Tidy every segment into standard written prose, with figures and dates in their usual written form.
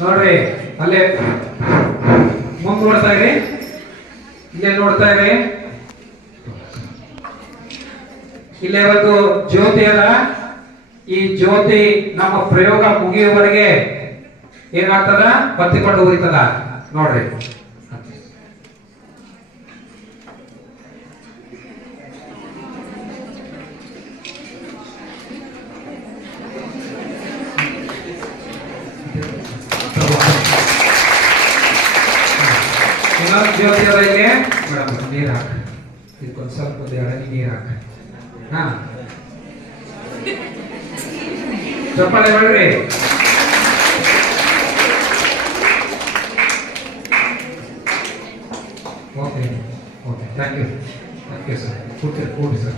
ನೋಡ್ರಿ ಅಲ್ಲೇ ಮುಂದೆ ನೋಡ್ತಾ ಇರಿ, ಇಲ್ಲೇ ನೋಡ್ತಾ ಇರಿ. ಇಲ್ಲೇ ಒಂದು ಜ್ಯೋತಿ ಅದ. ಈ ಜ್ಯೋತಿ ನಮ್ಮ ಪ್ರಯೋಗ ಮುಗಿಯುವವರೆಗೆ ಏನಾಗ್ತದ, ಬತ್ತಿಕೊಂಡು ಉರಿತದ. ನೋಡ್ರಿ ಜ್ಯೋತಿ ಅದ. ಇಲ್ಲಿ ಮೇಡಮ್ ನೀರ್ ಹಾಕ, ಇದಕ್ಕೊಂದು ಸ್ವಲ್ಪ ಎಡನಿ ನೀರ್ ಹಾಕ. ಹಾ, ಚಪ್ಪಾಳೆ ಮಾಡ್ರಿ. Okay okay, thank you sir. ಕೂಡಿ ಸರ್.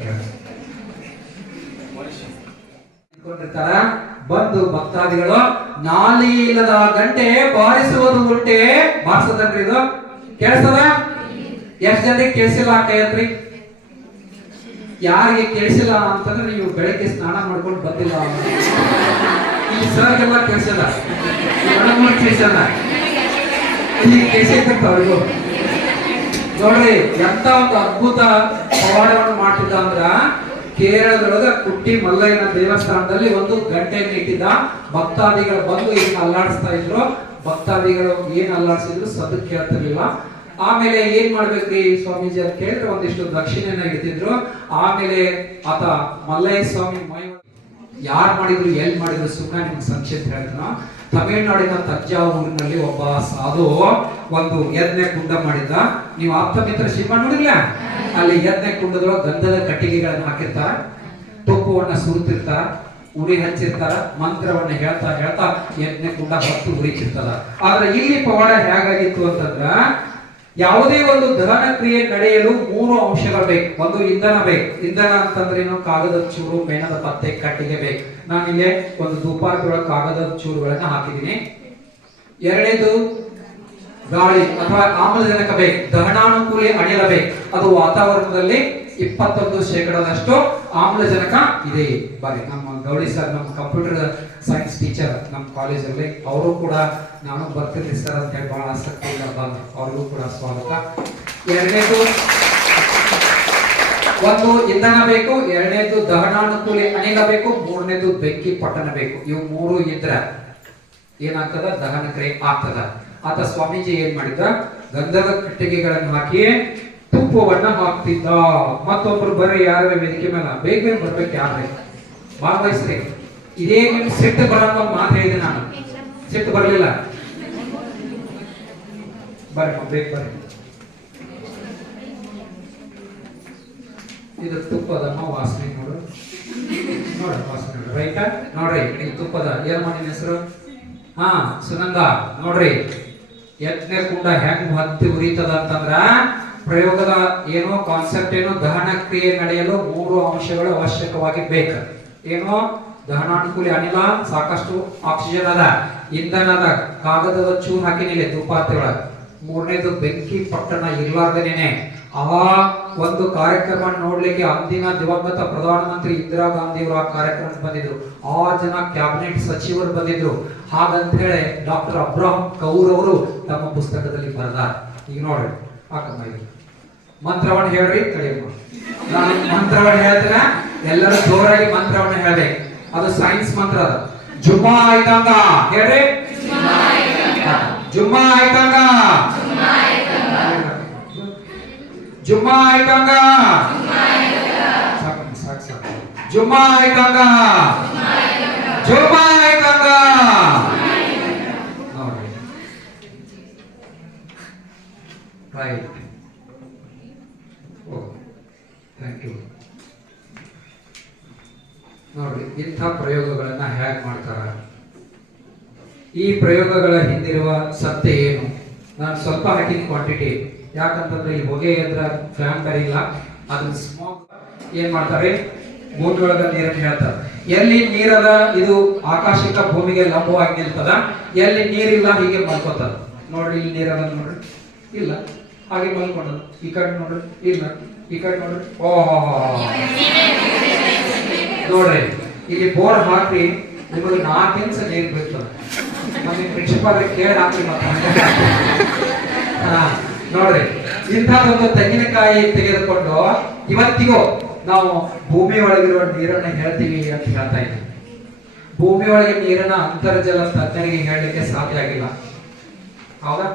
ಬಂದು ಭಕ್ತಾದಿಗಳು ನಾಲಿ ಇಲ್ಲದ ಗಂಟೆ ಬಾರಿಸುವುದು ಉಂಟೆ. ಬಾರಿಸದನ್ರಿ ಇದು ಕೇಳಿಸದ? ಎಷ್ಟ್ ಜನರಿಗೆ ಕೇಳಿಸಿಲ್ಲ ಕೈಯತ್ರಿ? ಯಾರಿಗೆ ಕೇಳಿಸಿಲ್ಲ ಅಂತಂದ್ರೆ ನೀವು ಬೆಳಗ್ಗೆ ಸ್ನಾನ ಮಾಡ್ಕೊಂಡು ಬಂದಿಲ್ಲ. ಈ ಸರ್ಗೆಲ್ಲ ಕೇಳಿಸಲ್ಲ, ಕೇಳಿಸಲ್ಲ, ಇಲ್ಲಿ ಕೇಳಿಸಿರ್ತಕ್ಕ ಅವ್ರಿಗೂ. ನೋಡ್ರಿ ಎಂತ ಒಂದು ಅದ್ಭುತ ಪವಾಡವನ್ನು ಮಾಡ್ತಿದ್ದ ಅಂದ್ರ, ಕೇರಳದೊಳಗ ಕುಟ್ಟಿ ಮಲ್ಲಯ್ಯನ ದೇವಸ್ಥಾನದಲ್ಲಿ ಒಂದು ಗಂಟೆಯನ್ನು ಇಟ್ಟಿದ್ದ. ಭಕ್ತಾದಿಗಳು ಬಂದು ಏನ್ ಅಲ್ಲಾಡಿಸ್ತಾ ಇದ್ರು, ಭಕ್ತಾದಿಗಳು ಏನ್ ಅಲ್ಲಾಡಿಸಿದ್ರು ಸದ್ದು ಕೇಳ್ತಿರ್ಲಿಲ್ಲ. ಆಮೇಲೆ ಏನ್ ಮಾಡ್ಬೇಕ್ರಿ ಸ್ವಾಮೀಜಿ ಅಂತ ಕೇಳಿದ್ರೆ ಒಂದಿಷ್ಟು ದಕ್ಷಿಣೆನ ಇಡ್ತಿದ್ರು. ಆಮೇಲೆ ಆತ ಮಲ್ಲಯ್ಯ ಸ್ವಾಮಿ ಯಾರು ಮಾಡಿದ್ರು, ಎಲ್ಲಿ ಮಾಡಿದ್ರು, ಸುಖ ನಿಮ್ಗೆ ಸಂಕ್ಷಿಪ್ತ ಹೇಳ್ತಾನ. ತಮಿಳುನಾಡಿನ ತಂಜಾವೂರಿನಲ್ಲಿ ಒಬ್ಬ ಸಾಧು ಒಂದು ಯಜ್ಞ ಕುಂಡ ಮಾಡಿದ್ದ. ನೀವು ಆಪ್ತ ಮಿತ್ರ ಶಿವ ನೋಡಿಲ್ಲ? ಅಲ್ಲಿ ಯಜ್ಞ ಕುಂಡದೊಳಗೆ ಗಂಧದ ಕಟ್ಟಿಗೆಗಳನ್ನು ಹಾಕಿರ್ತಾರ, ತುಪ್ಪವನ್ನ ಸುರುತ್ತಿರ್ತಾರ, ಉರಿ ಹಚ್ಚಿರ್ತಾರ, ಮಂತ್ರವನ್ನ ಹೇಳ್ತಾ ಹೇಳ್ತಾ ಯಜ್ಞ ಕುಂಡ ಹೊತ್ತು ಉರಿಚಿರ್ತದ. ಆದ್ರೆ ಇಲ್ಲಿ ಪವಾಡ ಹೇಗಾಗಿತ್ತು ಅಂತಂದ್ರ, ಯಾವುದೇ ಒಂದು ದಹನ ಕ್ರಿಯೆ ನಡೆಯಲು 3 ಅಂಶಗಳು ಬೇಕು. ಒಂದು ಇಂಧನ ಬೇಕು. ಇಂಧನ ಅಂತಂದ್ರೆ ಏನು? ಕಾಗದದ ಚೂರು, ಮೇಣದ ಪತ್ತೆ, ಕಟ್ಟಿಗೆ ಬೇಕು. ನಾನಿಲ್ಲೇ ಒಂದು ಧೂಪಾರತಿಯೊಳಗೆ ಕಾಗದದ ಚೂರುಗಳನ್ನ ಹಾಕಿದ್ದೀನಿ. ಎರಡನೇದು ಗಾಳಿ ಅಥವಾ ಆಮ್ಲಜನಕ ಬೇಕು. ದಹನಾನುಕೂಲಿ ಅನಿಲ ಬೇಕು. ಅದು ವಾತಾವರಣದಲ್ಲಿ 21% ಆಮ್ಲಜನಕ ಇದೆ. ಬಾರಿ ನಮ್ಮ ಗೌಡಿ ಸರ್, ನಮ್ಮ ಕಂಪ್ಯೂಟರ್ ಸೈನ್ಸ್ ಟೀಚರ್ ನಮ್ಮ ಕಾಲೇಜಲ್ಲಿ, ಅವರು ಕೂಡ ನಾನು ಬರ್ತಿರ್ತೀನಿ ಸರ್ ಅಂತ ಹೇಳಿ ಬಹಳ ಆಸಕ್ತಿ ಬಂದು ಅವ್ರಿಗೂ ಕೂಡ ಸ್ವಾಗತ. ಎರಡನೇದು ಒಂದು ಇಂಧನ ಬೇಕು, ಎರಡನೇದು ದಹನಾನುಕೂಲಿ ಅನಿಲ ಬೇಕು, ಮೂರನೇದು ಬೆಂಕಿ ಪಟ್ಟಣ ಬೇಕು. ಇವು 3 ಇದ್ರೆ ಏನಾಗ್ತದ? ದಹನ ಕ್ರಿಯೆ ಆಗ್ತದ. ಆತ ಸ್ವಾಮೀಜಿ ಏನ್ ಮಾಡಿದ? ಗಂಧದ ಕಟ್ಟಿಗೆಗಳನ್ನು ಹಾಕಿ ತುಪ್ಪವನ್ನ ಹಾಕ್ತಿದ್ದ. ಮತ್ತೊಬ್ರು ಬರ್ರಿ, ಯಾರ ವೇದಿಕೆ ಮೇಲೆ ಬೇಗ ಬೇಗ ಬರ್ಬೇಕು, ಯಾರೇ ಭಾಗವಹಿಸ್ರಿ. ಇದೇ ಸಿಟ್ಟು ಬರಲ್ಲ ಮಾತು ಹೇಳಿದೆ ನಾನು, ಸಿಟ್ಟು ಬರಲಿಲ್ಲ. ಬರ್ರಿ ಬೇಗ ಬರ್ರಿ. ಇದು ತುಪ್ಪದಮ್ಮ ವಾಸನೆ ನೋಡು, ನೋಡ್ರಿ ವಾಸನೆ ರೈತ. ನೋಡ್ರಿ ಈ ತುಪ್ಪದ ಏನ್ ಮಾಡಿ ಹೆಸರು? ಹಾ, ಸುನಂದ. ನೋಡ್ರಿ ಯಜ್ಞ ಕುಂಡ ಹೆಂಗ್ ಹತ್ತಿ ಉರಿತದ ಅಂತಂದ್ರ, ಪ್ರಯೋಗದ ಏನೋ ಕಾನ್ಸೆಪ್ಟ್ ಏನು? ದಹನ ಕ್ರಿಯೆ ನಡೆಯಲು 3 ಅಂಶಗಳು ಅವಶ್ಯಕವಾಗಿ ಬೇಕು. ಏನೋ? ದಹನಾನುಕೂಲಿ ಅನಿಲ, ಸಾಕಷ್ಟು ಆಕ್ಸಿಜನ್ ಅದ, ಇಂಧನ ಅದ, ಕಾಗದದ ಚೂರು ಹಾಕಿನಿಲ್ಲ ಧೂಪಾರತಿ ಒಳಗ. ಮೂರನೇದು ಬೆಂಕಿ ಪಟ್ಟಣ ಇರ್ಲಾರ್ದೇನೆ. ಆ ಒಂದು ಕಾರ್ಯಕ್ರಮ ನೋಡ್ಲಿಕ್ಕೆ ಅಂದಿನ ದಿವಂಗತ ಪ್ರಧಾನಮಂತ್ರಿ ಇಂದಿರಾ ಗಾಂಧಿ ಅವರು ಆ ಕಾರ್ಯಕ್ರಮಕ್ಕೆ ಬಂದಿದ್ರು. 6 ಜನ ಕ್ಯಾಬಿನೆಟ್ ಸಚಿವರು ಬಂದಿದ್ರು. ಹಾಗಂತ ಹೇಳಿ ಡಾಕ್ಟರ್ ಅಬ್ರಾಹಂ ಕೌರ್ ಅವರು ತಮ್ಮ ಪುಸ್ತಕದಲ್ಲಿ ಬರೆದಾರ. ಈಗ ನೋಡ್ರಿ, ಹಾಕಮ್ಮ ಇದು ಮಂತ್ರವನ್ನ ಹೇಳ್ರಿ. ಕಡಿಯಮ್ಮ, ನಾನು ಮಂತ್ರವನ್ನ ಹೇಳ್ತೇನೆ, ಎಲ್ಲರೂ ಜೋರಾಗಿ ಮಂತ್ರವನ್ನ ಹೇಳ್ಬೇಕು. ಅದು ಸೈನ್ಸ್ ಮಂತ್ರ. ಅದು ಜುಮ್ಮಾ ಆಯ್ತಂಗ ಹೇಳ್ರಿ. ಜುಮ್ಮಾ ಆಯ್ತಂಗ, ಜುಮ್ಮಾ ಆಯ್ತಂಗ, ಸಾಕು ಸಾಕು. ಜುಮ್ಮಾ ಆಯ್ತಂಗ, ಜುಮ್ಮಾ ಆಯ್ತಂಗ. ನೋಡಿ, ರೈಟ್. Thank you. ನೋಡ್ರಿ ಇಂಥ ಪ್ರಯೋಗಗಳನ್ನ ಹೇಗೆ ಮಾಡ್ತಾರ. ಈ ಪ್ರಯೋಗಗಳ ಹಿಂದಿರುವ ಸತ್ಯ ಏನು? ನಾನು ಸ್ವಲ್ಪ ಹಾಕಿದ ಕ್ವಾಂಟಿಟಿ, ಯಾಕಂತಂದ್ರೆ ಈ ಹೊಗೆ ಎದ್ರ ಫ್ಯಾನ್ ಬೇರೆ ಇಲ್ಲ, ಅದ್ರ ಸ್ಮೋಕ್ ಏನ್ ಮಾಡ್ತಾರೆ, ಭೂಮಿ ಒಳಗ ನೀರನ್ನು ಹೇಳ್ತಾರೆ. ಎಲ್ಲಿ ನೀರದ ಇದು ಆಕಾಶಕ್ಕೆ ಭೂಮಿಗೆ ಲಂಬವಾಗಿ ನಿಲ್ತದ, ಎಲ್ಲಿ ನೀರಿಲ್ಲ ಹೀಗೆ ಮಲ್ಕೋತದ. ನೋಡ್ರಿ ಇಲ್ಲಿ ನೀರದ ನೋಡ್ರಿ ಇಲ್ಲ, ಹಾಗೆ ಮಲ್ಕೊಂಡದ್ದು. ಈ ಕಡೆ ನೋಡ್ರಿ, ಇಲ್ಲ ಈ ಕಡೆ ನೋಡ್ರಿ. ಓಹೋ ನೋಡ್ರಿ, ಇಲ್ಲಿ ಬೋರ್ಡ್ ಹಾಕಿ ನಿಮಗೆ 4 ಇಂಚ್ ನೀರು ಬೀಳ್ತದೆ. ನಮ್ಮ ಪ್ರಿನ್ಸಿಪಾಲ್ ಕೇಳಿ ಹಾಕಿ ಮತ್ತೆ ನೋಡ್ರಿ, ಇಂಥದ್ದೊಂದು ತೆಂಗಿನಕಾಯಿ ತೆಗೆದುಕೊಂಡು ಇವತ್ತಿಗೂ ನಾವು ಭೂಮಿ ಒಳಗಿರುವ ನೀರನ್ನ ಹೇಳ್ತೀವಿ ಅಂತ ಹೇಳ್ತಾ ಇದ್ದೀವಿ. ಭೂಮಿ ಒಳಗೆ ನೀರನ್ನ ಅಂತರ್ಜಲ ತಜ್ಞರಿಗೆ ಹೇಳಲಿಕ್ಕೆ ಸಾಧ್ಯ ಆಗಿಲ್ಲ. ಹೌದಾ?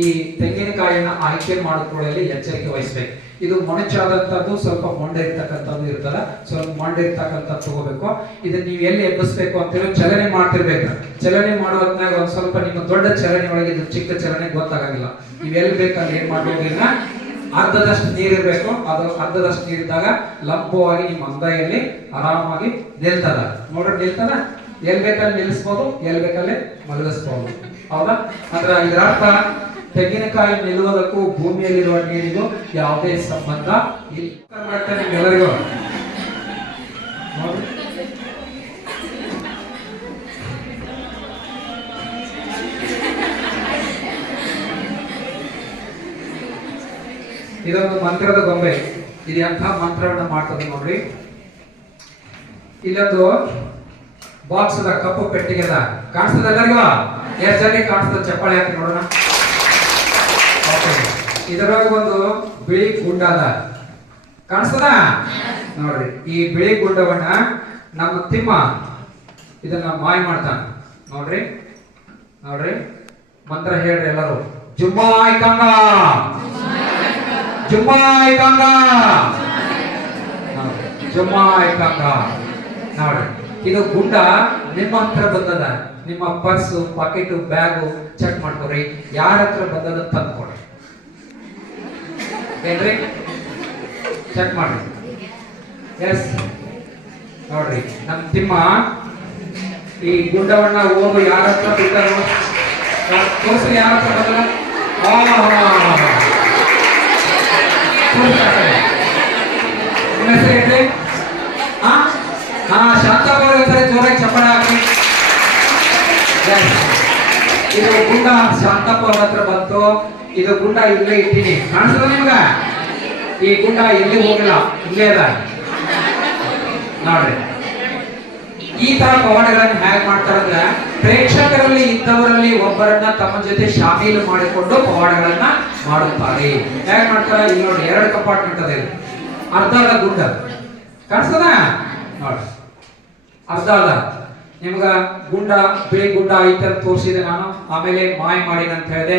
ಈ ತೆಂಗಿನಕಾಯಿಯನ್ನ ಆಯ್ಕೆ ಮಾಡಿಕೊಳ್ಳಲು ಎಚ್ಚರಿಕೆ ವಹಿಸ್ಬೇಕು. ಇದು ಮೊಣಚಾದಂತದ್ದು, ಸ್ವಲ್ಪ ಮೊಂಡೆ ಇರ್ತಕ್ಕಂಥದ್ದು ಇರ್ತದ, ಸ್ವಲ್ಪ ಮೊಂಡೆ ಇರ್ತಕ್ಕಂಥದ್ದು ತಗೋಬೇಕು. ಇದನ್ನ ನೀವು ಎಲ್ಲಿ ಎಬ್ಬಿಸ್ಬೇಕು ಅಂತೇಳಿ ಚಲನೆ ಮಾಡ್ತಿರ್ಬೇಕು. ಚಲನೆ ಮಾಡುವಾಗ ಒಂದ್ ಸ್ವಲ್ಪ ನಿಮ್ಮ ದೊಡ್ಡ ಚಲನೆ ಒಳಗೆ ಇದು ಚಿಕ್ಕ ಚಲನೆ ಗೊತ್ತಾಗಂಗಿಲ್ಲ. ನೀವು ಎಲ್ಲಿ ಬೇಕಲ್ಲಿ ಏನ್ ಮಾಡೋದಿಲ್ಲ, ಅರ್ಧದಷ್ಟು ನೀರಿರ್ಬೇಕು. ಅದು ಅರ್ಧದಷ್ಟು ನೀರಿದ್ದಾಗ ಲಂಬವಾಗಿ ನಿಮ್ಮ ಅಂಗೈಯಲ್ಲಿ ಆರಾಮಾಗಿ ನಿಲ್ತದ. ನೋಡ್ರಿ ನಿಲ್ತದ. ಎಲ್ ಬೇಕಲ್ಲಿ ನಿಲ್ಲಿಸ್ಬೋದು, ಎಲ್ ಬೇಕಲ್ಲಿ ಮಲಗಿಸ್ಬೋದು. ಹೌದಾ? ಅಂದ್ರೆ ಇದರರ್ಥ ತೆಂಗಿನಕಾಯಿ ನಿಲ್ಲುವುದಕ್ಕೂ ಭೂಮಿಯಲ್ಲಿರುವ ನೀರಿಗೂ ಯಾವುದೇ ಸಂಬಂಧ ಇಲ್ಲ. ನಿಮ್ಗೆಲ್ಲರಿಗೂ ಇದೊಂದು ಮಂತ್ರದ ಗೊಂಬೆ. ಇದು ಎಂಥ ಮಂತ್ರವನ್ನ ಮಾಡ್ತದೆ ನೋಡ್ರಿ. ಇಲ್ಲೊಂದು ಬಾಕ್ಸ್ ಅದ, ಕಪ್ಪು ಪೆಟ್ಟಿಗೆ ಅದ. ಕಾಣಿಸ್ತದ ಎಲ್ಲರಿಗೂ? ಎಷ್ಟು ಜನ ಕಾಣಿಸ್ತದ? ಚಪ್ಪಾಳೆ ಹಾಕಿ ನೋಡೋಣ. ಇದರೊಳಗೆ ಒಂದು ಬಿಳಿ ಗುಂಡ ಅದ, ಕಾಣಿಸ್ತದ ನೋಡ್ರಿ. ಈ ಬಿಳಿ ಗುಂಡವನ್ನ ನಮ್ಮ ತಿಮ್ಮ ಇದನ್ನ ಮಾಯ ಮಾಡ್ತಾನ ನೋಡ್ರಿ. ನೋಡ್ರಿ, ಮಂತ್ರ ಹೇಳ್ರಿ ಎಲ್ಲರೂ. ಜುಮ್ಮಾಯ್ ಕಂಗ, ಜುಮ್ಮಾಯ್ ಕಂಗ, ಜುಮ್ಮಾಯ್ ಕಂಗ. ನೋಡ್ರಿ, ಇದು ಗುಂಡ ನಿಮ್ಮ ಹತ್ರ ಬಂದದ. ನಿಮ್ಮ ಪರ್ಸು, ಪಾಕೆಟ್, ಬ್ಯಾಗು ಚೆಕ್ ಮಾಡ್ಕೊರಿ. ಯಾರ ಹತ್ರ ಬಂದದ ತಂದ್ಕೊಡ್ರಿ. ಏನ್ರಿ? ಚೆಕ್ ಮಾಡ್ರಿ. ಎಸ್ ನೋಡ್ರಿ, ನಮ್ ತಿಮ್ಮ ಈ ಗುಂಡವನ್ನ ಹೋಗು ಯಾರ ಹತ್ರ ಬಿದ್ದಾರೋ ತೋರಿಸ್ರಿ. ಯಾರ ಹತ್ರ ಬಂದದ? ನಿಮ್ಮ ಹೆಸರು ಏನ್ರಿ? ಶಾಂತಪ್ಪ ಅವ್ರ ಜೋರಾಗಿ ಚಪ್ಪಾಳೆ ಹಾಕಿ. ಇದು ಗುಂಡ ಶಾಂತಪ್ಪ ಅವ್ರ ಹತ್ರ ಬಂತು. ಇದು ಗುಂಡ ಇಲ್ಲೇ ಇಟ್ಟಿನಿ, ಕಾಣಿಸ್ತದ ನಿಮ್ಗ? ಈ ಗುಂಡ ಎಲ್ಲಿ ಹೋಗಿಲ್ಲ, ಇಲ್ಲೇ ಅದ ನೋಡ್ರಿ. ಈ ತರ ಪವಾಡಗಳನ್ನು ಹೇಗೆ ಮಾಡ್ತಾರಂದ್ರೆ, ಪ್ರೇಕ್ಷಕರಲ್ಲಿ ಇದ್ದವರಲ್ಲಿ ಒಬ್ಬರನ್ನ ತಮ್ಮ ಜೊತೆ ಶಾಮೀಲು ಮಾಡಿಕೊಂಡು ಪವಾಡಗಳನ್ನ ಮಾಡುತ್ತಾರೆ. ಹೇಗೆ ಮಾಡ್ತಾರೆ? ಇಲ್ಲಿ ನೋಡಿ, 2 ಕಂಪಾರ್ಟ್ಮೆಂಟ್ ಅದ. ಅರ್ಧ ಅದ ಗುಂಡ, ಕಾಣಿಸ್ತದ ನೋಡ್ರಿ. ಅರ್ಧ ಅದ. ನಿಮ್ಗ ಗುಂಡ, ಬಿಳಿ ಗುಂಡ ಐತೆ ಅಂತ ತೋರಿಸಿದೆ ನಾನು. ಆಮೇಲೆ ಮಾಯ ಮಾಡಿ ಅಂತ ಹೇಳಿದೆ.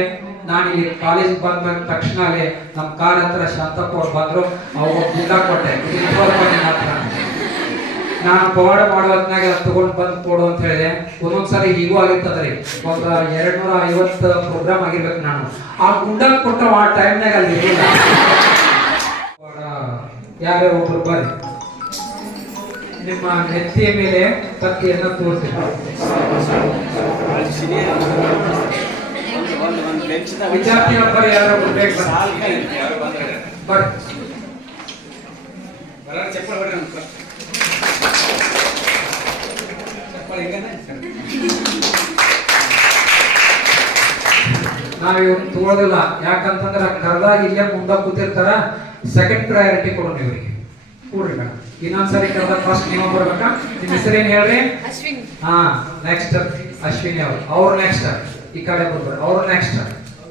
ನಾನು ಇಲ್ಲಿ ಕಾಲೇಜ್ ಬಂದ ತಕ್ಷಣ ನಮ್ಮ ಕಾರ್ ಹತ್ರ ಶಾಂತಪ್ಪ ಅವ್ರು ಬಂದ್ರು. ಅವಾಗ ಗುಂಡ ಕೊಟ್ಟೆ. ನಾನು ಪವಾಡ ಮಾಡುವತ್ನಾಗ ತಗೊಂಡ್ ಬಂದು ಕೊಡು ಅಂತ ಹೇಳಿದೆ. ಒಂದೊಂದ್ಸರಿ ಹೀಗೂ ಆಗಿರ್ತದ್ರಿ. ಒಂದು 250 ಪ್ರೋಗ್ರಾಮ್ ಆಗಿರ್ಬೇಕು. ನಾನು ಆ ಗುಂಡ ಕೊಟ್ಟ ಆ ಟೈಮ್ನಾಗ ಅಲ್ಲಿ ಯಾರೇ ಒಬ್ರು ಬರ್ರಿ, ನಿಮ್ಮ ನೆತ್ತಿಯ ಮೇಲೆ ಕತ್ತಿಯನ್ನ ತೋರಿಸಿ. ವಿದ್ಯಾರ್ಥಿಗಳೊಬ್ಬರು ಯಾರು ಬೇಕು ಬರ್ರಿ. ನಾವಿವ್ರು ತಗೊಳ್ಳೋದಿಲ್ಲ. ಯಾಕಂತಂದ್ರೆ ಕರೆದಾಗ ಇಲ್ಲೇ ಮುಂದೆ ಕೂತಿರ್ತಾರ. ಸೆಕೆಂಡ್ ಪ್ರಯಾರಿಟಿ ಕೊಡೋಣ ಇವ್ರಿಗೆ. ಕೂಡ್ರಿ ಮೇಡಮ್. ಇನ್ನೊಂದ್ಸರಿ ಕರೆದಾಗ ಫಸ್ಟ್ ನೀವು ಬರ್ಬೇಕಾ? ನಿಮ್ಮ ಹೆಸರೇನು ಹೇಳ್ರಿ? ಹಾ, ನೆಕ್ಸ್ಟ್ ಅಶ್ವಿನಿ ಅವರು. ಅವ್ರು ನೆಕ್ಸ್ಟ್ ಈ ಕಡೆ ಬರ್ತಾರೆ. ಅವ್ರು ನೆಕ್ಸ್ಟ್.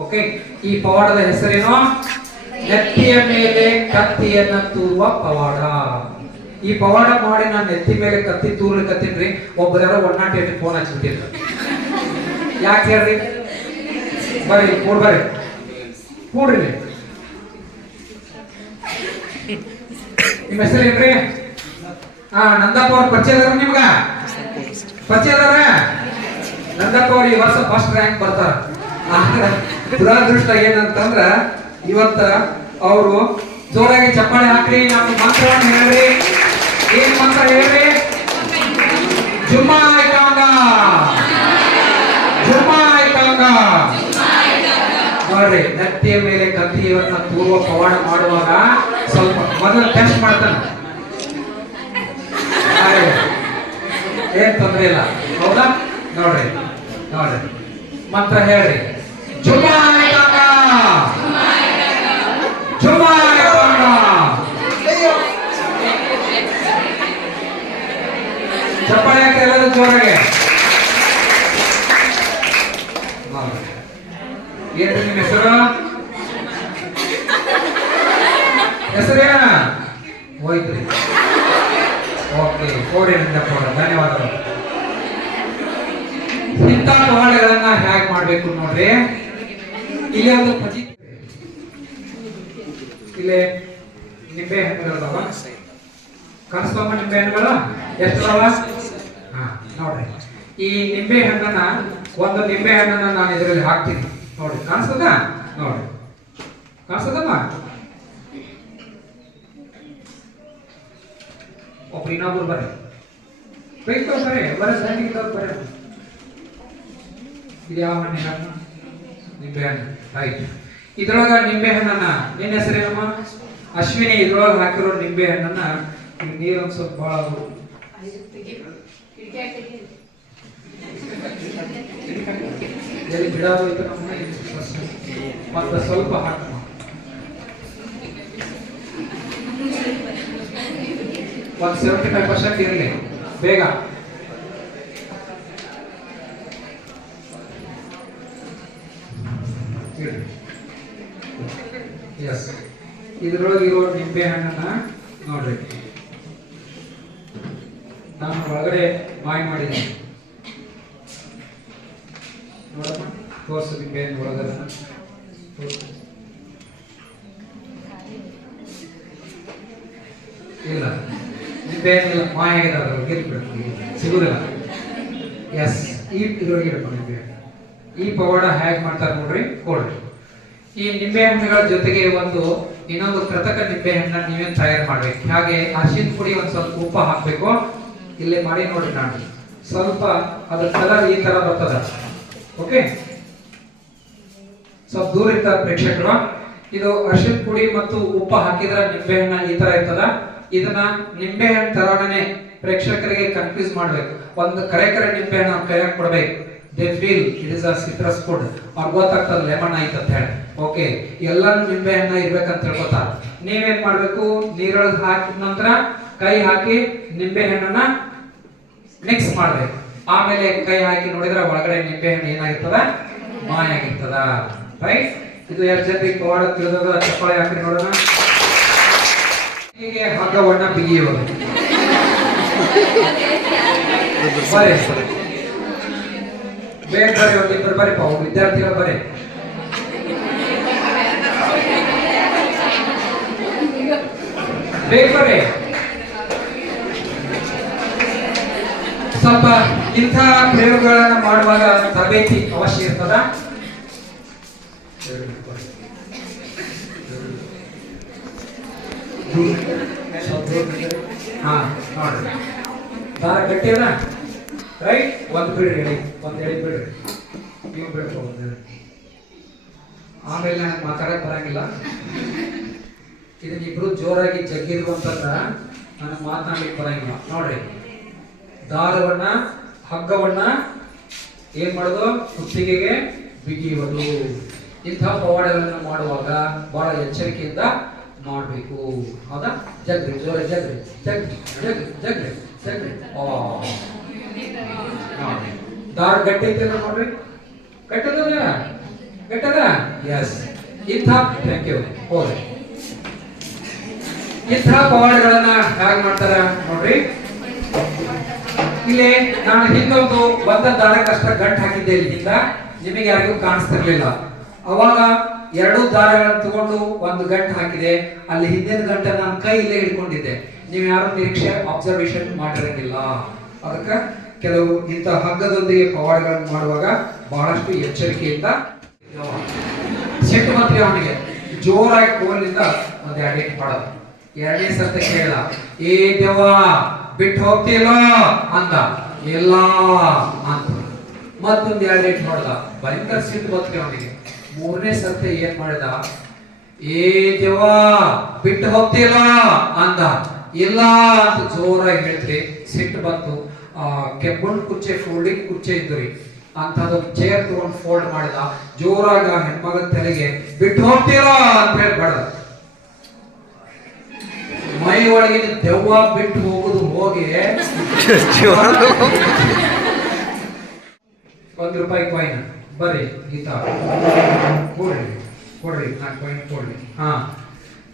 ಓಕೆ, ಈ ಪವಾಡದ ಹೆಸರೇನು? ನೆತ್ತಿಯ ಮೇಲೆ ಕತ್ತಿಯನ್ನ ತೂರುವ ಪವಾಡ. ಈ ಪವಾಡ ಮಾಡಿ ನಾನು ನೆತ್ತಿ ಮೇಲೆ ಕತ್ತಿ ತೂರ್ಲಿಕ್ಕತ್ತೀನ್ರಿ. ಒಬ್ಬರ 108 ಫೋನ್ ಹಚ್ಬಿಟ್ಟಿರ್ತಾರೆ. ಯಾಕೆ ಹೇಳ್ರಿ? ಬರ್ರಿ, ಬರ್ರಿ, ಕೂಡ್ರಿ. ನಿಮ್ಮ ಹೆಸರು ಏನ್ರಿ? ನಂದಪ್ಪ ಅವ್ರ ಪರಿಚಯ ಅದಾರ ನಿಮ್ಗ? ಪರಿಚಯ ಅದಾರ? ನಂದಪ್ಪ ಅವ್ರು ಈ ವರ್ಷ ಫಸ್ಟ್ ರ್ಯಾಂಕ್ ಬರ್ತಾರ. ದುರಾದೃಷ್ಟ ಏನಂತಂದ್ರ ಇವತ್ತ ಅವರು ಜೋರಾಗಿ ಚಪ್ಪಾಳೆ ಹಾಕ್ರಿ. ನಮ್ಮ ಮಂತ್ರವನ್ನು ಹೇಳ್ರಿ. ಏನ್ ಮಂತ್ರ ಹೇಳ್ರಿ? ಜುಮ್ಮಾಯ್ ಕಾಂಗ, ಜುಮ್ಮಾಯ್ ಕಾಂಗ. ನೋಡ್ರಿ, ನೆತ್ತಿಯ ಮೇಲೆ ಕತ್ತಿಯವನ್ನ ಪೂರ್ವ ಪವಾಡ ಮಾಡುವಾಗ ಸ್ವಲ್ಪ ಮೊದಲು ಟೆಸ್ಟ್ ಮಾಡ್ತಾನೆ. ಏನ್ ತೊಂದ್ರೆ ಇಲ್ಲ, ಹೌದಾ? ನೋಡ್ರಿ, ನೋಡ್ರಿ ಮಂತ್ರ ಹೇಳ್ರಿ. ಜುಮ್ಮಾಯ್ ಕಾಂಗ, ಜೋರಾಗೆ. ಏನು ನಿಮ್ಮ ಹೆಸರು? ಹೆಸರೇನ ಹೋಯ್ತ್ರಿ? ಓಕೆ, ಧನ್ಯವಾದಗಳು. ಇಂಥ ಪವಾಡಗಳನ್ನ ಹೇಗೆ ಮಾಡ್ಬೇಕು ನೋಡ್ರಿ. ಇಲ್ಲಿ ಒಂದು ಪಜಿ, ಇಲ್ಲಿ ನಿಂಬೆ ಹಣ್ಣುಗಳದಾವ, ಕಾಣಿಸ್ತಾವ ನಿಂಬೆ ಹಣ್ಣುಗಳು ಎಷ್ಟದಾವ? ಹಾ ನೋಡ್ರಿ, ಈ ನಿಂಬೆ ಹಣ್ಣನ್ನ ಒಂದು ನಿಂಬೆ ಹಣ್ಣನ್ನ ನಾನು ಇದರಲ್ಲಿ ಹಾಕ್ತೀನಿ ನೋಡ್ರಿ. ಕಾಣಿಸ್ತದ? ನೋಡ್ರಿ, ಕಾಣಿಸ್ತದಮ್ಮ? ಒಬ್ರು ಇನ್ನೊಬ್ರು ಬರ್ರಿ, ಬೇಯ್ತಾವ ಬರ್ರಿ, ಬರ್ರಿ. ಇದು ಯಾವ ಹಣ್ಣಿನ? ನಿಂಬೆ ಹಣ್ಣು. ರೈಟ್. ಇದ್ರೊಳಗ ನಿಂಬೆ ಹಣ್ಣನ್ನ, ನಿನ್ನ ಹೆಸರೇನಮ್ಮ? ಅಶ್ವಿನಿ. ಇದ್ರೊಳಗೆ ಹಾಕಿರೋ ನಿಂಬೆ ಹಣ್ಣನ್ನ ನೀರು ಒಂದು ಸ್ವಲ್ಪ ಭಾಳ ಗಿಡ ಹೋಯ್ತು ನಮ್ಮ, ಮತ್ತೆ ಸ್ವಲ್ಪ ಹಾಕೋಣ. ಒಂದು 75% ಇರಲಿ ಬೇಗ. ಎಸ್, ಇದ್ರೊಳಗಿರೋ ನಿಂಬೆ ಹಣ್ಣನ್ನ ನೋಡ್ರಿ, ನಾನು ಒಳಗಡೆ ಮಾಯ ಮಾಡಿದ್ದೀನಿ ನೋಡಮ್ಮ. ತೋರ್ಸು ನಿಂಬೆ ಹಣ್ಣು ಒಳಗಡೆ. ಇಲ್ಲ, ನಿಂಬೆ ಹಣ್ಣಿಲ್ಲ, ಮಾಯ ಆಗಿದೆ, ಗೆದ್ಬಿಡ್ತೀವಿ, ಸಿಗುದಿಲ್ಲ. ಎಸ್, ಇದ್ರೊಳಗೆ ಇಡಪ್ಪ ನಿಂಬೆ ಹಣ್ಣು. ಈ ಪವಾಡ ಹೇಗೆ ಮಾಡ್ತಾರೆ ನೋಡ್ರಿ, ಕೊಡ್ರಿ. ಈ ನಿಂಬೆ ಹಣ್ಣುಗಳ ಜೊತೆಗೆ ಇನ್ನೊಂದು ಕೃತಕ ನಿಂಬೆ ಹಣ್ಣನ್ನ ನೀವೇ ತಯಾರು ಮಾಡ್ಬೇಕು. ಹಾಗೆ ಅರಿಶಿನ ಪುಡಿ ಒಂದ್ ಸ್ವಲ್ಪ ಉಪ್ಪು ಹಾಕ್ಬೇಕು. ಇಲ್ಲೇ ಮಾಡಿ ನೋಡಿ, ನಾನು ಸ್ವಲ್ಪ ಅದ್ರ ಕಲರ್ ಈ ತರ ಬರ್ತದ. ಓಕೆ, ಸ್ವಲ್ಪ ದೂರ ಇರ್ತಾರೆ ಪ್ರೇಕ್ಷಕರು. ಇದು ಅರಿಶಿನ ಪುಡಿ ಮತ್ತು ಉಪ್ಪು ಹಾಕಿದ್ರ ನಿಂಬೆ ಹಣ್ಣ ಈ ತರ ಇರ್ತದ. ಇದನ್ನ ನಿಂಬೆ ಹಣ್ಣು ತರಾನೇ ಪ್ರೇಕ್ಷಕರಿಗೆ ಕನ್ಫ್ಯೂಸ್ ಮಾಡ್ಬೇಕು. ಒಂದು ಕರೆ ನಿಂಬೆ ಹಣ್ಣು ಅವ್ರ ಕೈಯಾಗ ಕೊಡ್ಬೇಕು. They feel it is a citrus food. ಅವ್ರಿಗೆ ಗೊತ್ತಾಗ್ತದೆ ಲೆಮನ್ ಐತೆ ಅಂತ ಹೇಳಿ. ಓಕೆ, ಎಲ್ಲಾನು ನಿಂಬೆ ಹಣ್ಣ ಇರ್ಬೇಕಂತ ಹೇಳ್ಕೊತಾರ. ನೀವೇನ್ ಮಾಡ್ಬೇಕು, ನೀರೊಳಗೆ ಹಾಕಿದ ನಂತರ ಕೈ ಹಾಕಿ ನಿಂಬೆ ಹಣ್ಣನ್ನ ಮಿಕ್ಸ್ ಮಾಡ್ಬೇಕು. ಆಮೇಲೆ ಕೈ ಹಾಕಿ ನೋಡಿದ್ರೆ ಒಳಗಡೆ ನಿಂಬೆ ಹಣ್ಣು ಏನಾಗಿರ್ತದ, ಮಾಯ ಆಗಿರ್ತದ. ರೈಟ್. ಇದು ಎರಡು ಜನರಿಗೆ ಪವಾಡ ತಿಳಿದ ಚಪ್ಪಾಳೆ ಹಾಕಿ ನೋಡೋಣ. ಹೀಗೆ ಹಗ್ಗವನ್ನ ಬಿಗಿಯೋದು. ಬೇಗ ಬರ್ರಿ, ಒಂದಿಬ್ಬರು ಬರ್ರಿ, ವಿದ್ಯಾರ್ಥಿಗಳು ಬರ್ರಿ. ಬೇಗ ಬರ್ರಿ. ಸ್ವಲ್ಪ ಇಂಥ ಪ್ರಯೋಗಗಳನ್ನ ಮಾಡುವಾಗ ತರಬೇತಿ ಅವಶ್ಯ ಇರ್ತದ. ಹಾ ನೋಡ್ರಿ, ದಾರ ಗಟ್ಟಿ ಅದ. ರೈಟ್. ಒಂದು ಬಿಡ್ರಿ, ಒಂದು ಎಳಿ ಬಿಡ್ರಿ, ನೀವು ಬಿಡ್ಬೋದು. ಆಮೇಲೆ ನನಗೆ ಮಾತಾಡಕ್ ಬರಂಗಿಲ್ಲ. ಇದನ್ನಿಬ್ರು ಜೋರಾಗಿ ಜಗ್ಗಿದ್ರು ಅಂತಂದ್ರ ನನಗೆ ಮಾತನಾಡ್ಲಿಕ್ಕೆ ಬರಂಗಿಲ್ಲ. ನೋಡ್ರಿ, ದಾರವನ್ನ ಹಗ್ಗವನ್ನ ಏನ್ ಮಾಡೋದು, ಕುತ್ತಿಗೆಗೆ ಬಿಗಿಯುವುದು. ಇಂಥ ಪವಾಡಗಳನ್ನ ಮಾಡುವಾಗ ಬಹಳ ಎಚ್ಚರಿಕೆಯಿಂದ ಮಾಡಬೇಕು. ಹೌದಾ? ಜಗ್ರಿ, ಜೋರ ಜಗ್ರಿ, ಜಗ್ರಿ, ಜಗ್ರಿ, ಜಗ್ರಿ, ಜಗ್ರಿ. ದಾರ ಗಟ್ಟಿ ಐತಿಲ್ಲ ನೋಡ್ರಿ, ಗಟ್ಟದ ಗಟ್ಟದ. ಎಸ್, ಇಂಥ ಥ್ಯಾಂಕ್ ಯು. ಹೋಗ್ರಿ. ಇಂಥ ಪವಾಡಗಳನ್ನ ಹೇಗೆ ಮಾಡ್ತಾರ ನೋಡ್ರಿ. ಇಲ್ಲಿ ನಾನು ಹಿಂದೊಂದು ಒಂದ ದಾರಕ್ಕಷ್ಟ ಗಂಟು ಹಾಕಿದ್ದೆ. ಇಲ್ಲಿಂದ ನಿಮಗೆ ಯಾರಿಗೂ ಕಾಣಿಸ್ತಿರ್ಲಿಲ್ಲ. ಅವಾಗ ಎರಡು ದಾರಗಳನ್ನು ತಗೊಂಡು ಒಂದು ಗಂಟು ಹಾಕಿದೆ. ಅಲ್ಲಿ ಹಿಂದಿನ ಗಂಟೆ ನಾನು ಕೈಯಲ್ಲೇ ಹಿಡ್ಕೊಂಡಿದ್ದೆ. ನೀವು ಯಾರು ನಿರೀಕ್ಷೆ ಅಬ್ಸರ್ವೇಷನ್ ಮಾಡಿರಂಗಿಲ್ಲ. ಅದಕ್ಕೆ ಕೆಲವು ಇಂಥ ಹಗ್ಗದೊಂದಿಗೆ ಪವಾಡಗಳನ್ನು ಮಾಡುವಾಗ ಬಹಳಷ್ಟು ಎಚ್ಚರಿಕೆಯಿಂದ. ಸಿಟ್ಟು ಮಾತ್ರ ಅವನಿಗೆ ಜೋರಾಗಿ ಕೋಲಿನಿಂದ ಒಂದು ಎರಡೇಟ್ ಮಾಡೋದು. ಎರಡನೇ ಸರ್ತಿ ಕೇಳ, ಏ ದೇವ ಬಿಟ್ಟು ಹೋಗ್ತಿಲ್ಲ ಅಂದ. ಇಲ್ಲ ಅಂತ ಮತ್ತೊಂದು ಎರಡೇಟ್ ನೋಡ್ದ. ಭಯಂಕರ ಸಿಟ್ಟು ಬಂತ್ರಿ ಅವನಿಗೆ. ಮೂರನೇ ಸರ್ತಿ ಏನ್ ಮಾಡಿದ, ಏ ದೇವ ಬಿಟ್ಟು ಹೋಗ್ತಿಲ್ಲ ಅಂದ. ಇಲ್ಲ ಅಂತ ಜೋರಾಗಿ ಹೇಳ್ತ್ರಿ. ಸಿಟ್ಟು ಬಂತು. ಕೆಬ್ಬಣ್ಣ ಕುರ್ಚಿ, ಫೋಲ್ಡಿಂಗ್ ಕುರ್ಚಿ ಇದ್ರಿ ಅಂತದೊಂದು ಚೇರ್ ತಗೊಂಡು ಫೋಲ್ಡ್ ಮಾಡಿದ. ಜೋರಾಗ ಹೆಣ್ಮಗನ ತಲೆಗೆ ಬಿಟ್ಟು ಹೋಗ್ತೀರಾ ಅಂತ ಹೇಳಿ ಬಡ್ದ. ಮೈ ಒಳಗಿನ ದೆವ್ವ ಬಿಟ್ಟು ಹೋಗುದು ಹೋಗಿ ₹1 ಕಾಯಿನ್ ಬರ್ರಿ ಗೀತಾ ಕೊಡ್ರಿ ಕೊಡ್ರಿ 4 ಕಾಯಿನ್ ಕೊಡ್ರಿ. ಹಾ,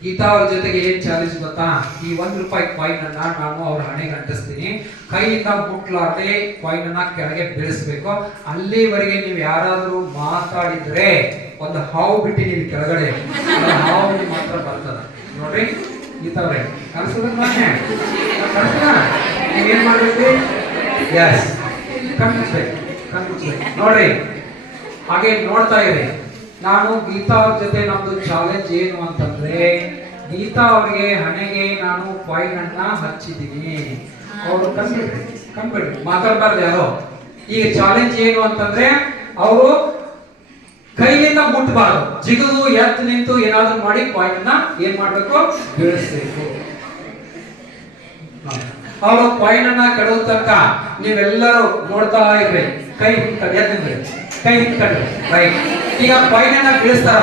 ಗೀತಾ ಅವ್ರ ಜೊತೆಗೆ ಏನ್ ಚಾಲೆಂಜ್ ಗೊತ್ತಾ? ಈ ₹1 ಕಾಯಿನ್ ಅನ್ನ ನಾನು ಅವ್ರ ಹಣೆಗೆ ಅಂಟಿಸ್ತೀನಿ. ಕೈಯಿಂದ ಮುಟ್ಲಾರ್ದೆ ಕಾಯಿನ್ ಅನ್ನ ಕೆಳಗೆ ಬೀಳಿಸ್ಬೇಕು. ಅಲ್ಲಿವರೆಗೆ ನೀವು ಯಾರಾದ್ರೂ ಮಾತಾಡಿದ್ರೆ ಒಂದು ಹಾವು ಬಿಟ್ಟು ನೀವು ಕೆಳಗಡೆ ಹಾವು ಮಾತ್ರ ಬರ್ತದ. ನೋಡ್ರಿ ಗೀತಾ ಅವ್ರೆ, ಕನಸದ ನೀವೇನ್ ಮಾಡ್ಬೇಕು? ಎಸ್, ಕಣ್ಮುಚ್ಬೇಕು. ನೋಡ್ರಿ, ಹಾಗೆ ನೋಡ್ತಾ ಇರಿ. ನಾನು ಗೀತಾ ಅವ್ರ ಜೊತೆ ನಮ್ದು ಚಾಲೆಂಜ್ ಏನು ಅಂತಂದ್ರೆ, ಗೀತಾ ಅವ್ರಿಗೆ ಹಣೆಗೆ ನಾನು ಕಾಯಿನ್ ಅನ್ನ ಹಚ್ಚಿದ್ದೀನಿ. ಅವರು ಕಣ್ಬಿಡ್ರಿ ಮಾತಾಡ್ಬಾರ್ದು ಯಾರೋ. ಈಗ ಚಾಲೆಂಜ್ ಏನು ಅಂತಂದ್ರೆ, ಅವರು ಕೈಯಿಂದ ಮುಟ್ಟಬಾರ್ದು, ಜಿಗಿದು ಎದ್ದು ನಿಂತು ಏನಾದ್ರೂ ಮಾಡಿ ಕಾಯಿನ್ ಅನ್ನ ಏನ್ ಮಾಡ್ಬೇಕು? ಬೀಳಿಸ್ಬೇಕು. ಅವರು ಕಾಯಿನ್ ಅನ್ನ ಕೆಡೋ ತನಕ ನೀವೆಲ್ಲರೂ ನೋಡ್ತಾ ಇರ್ರಿ. ಕೈ ಹಿಂದ್ಕಂಡು ಎದ್ದಿದ್ರಿ, ಕೈ ಹಿಂದ್ಕಂಡ್ರಿ. ರೈಟ್. ಈಗ ಕಾಯಿನ್ ಅನ್ನ ಬೀಳಿಸ್ತಾರ.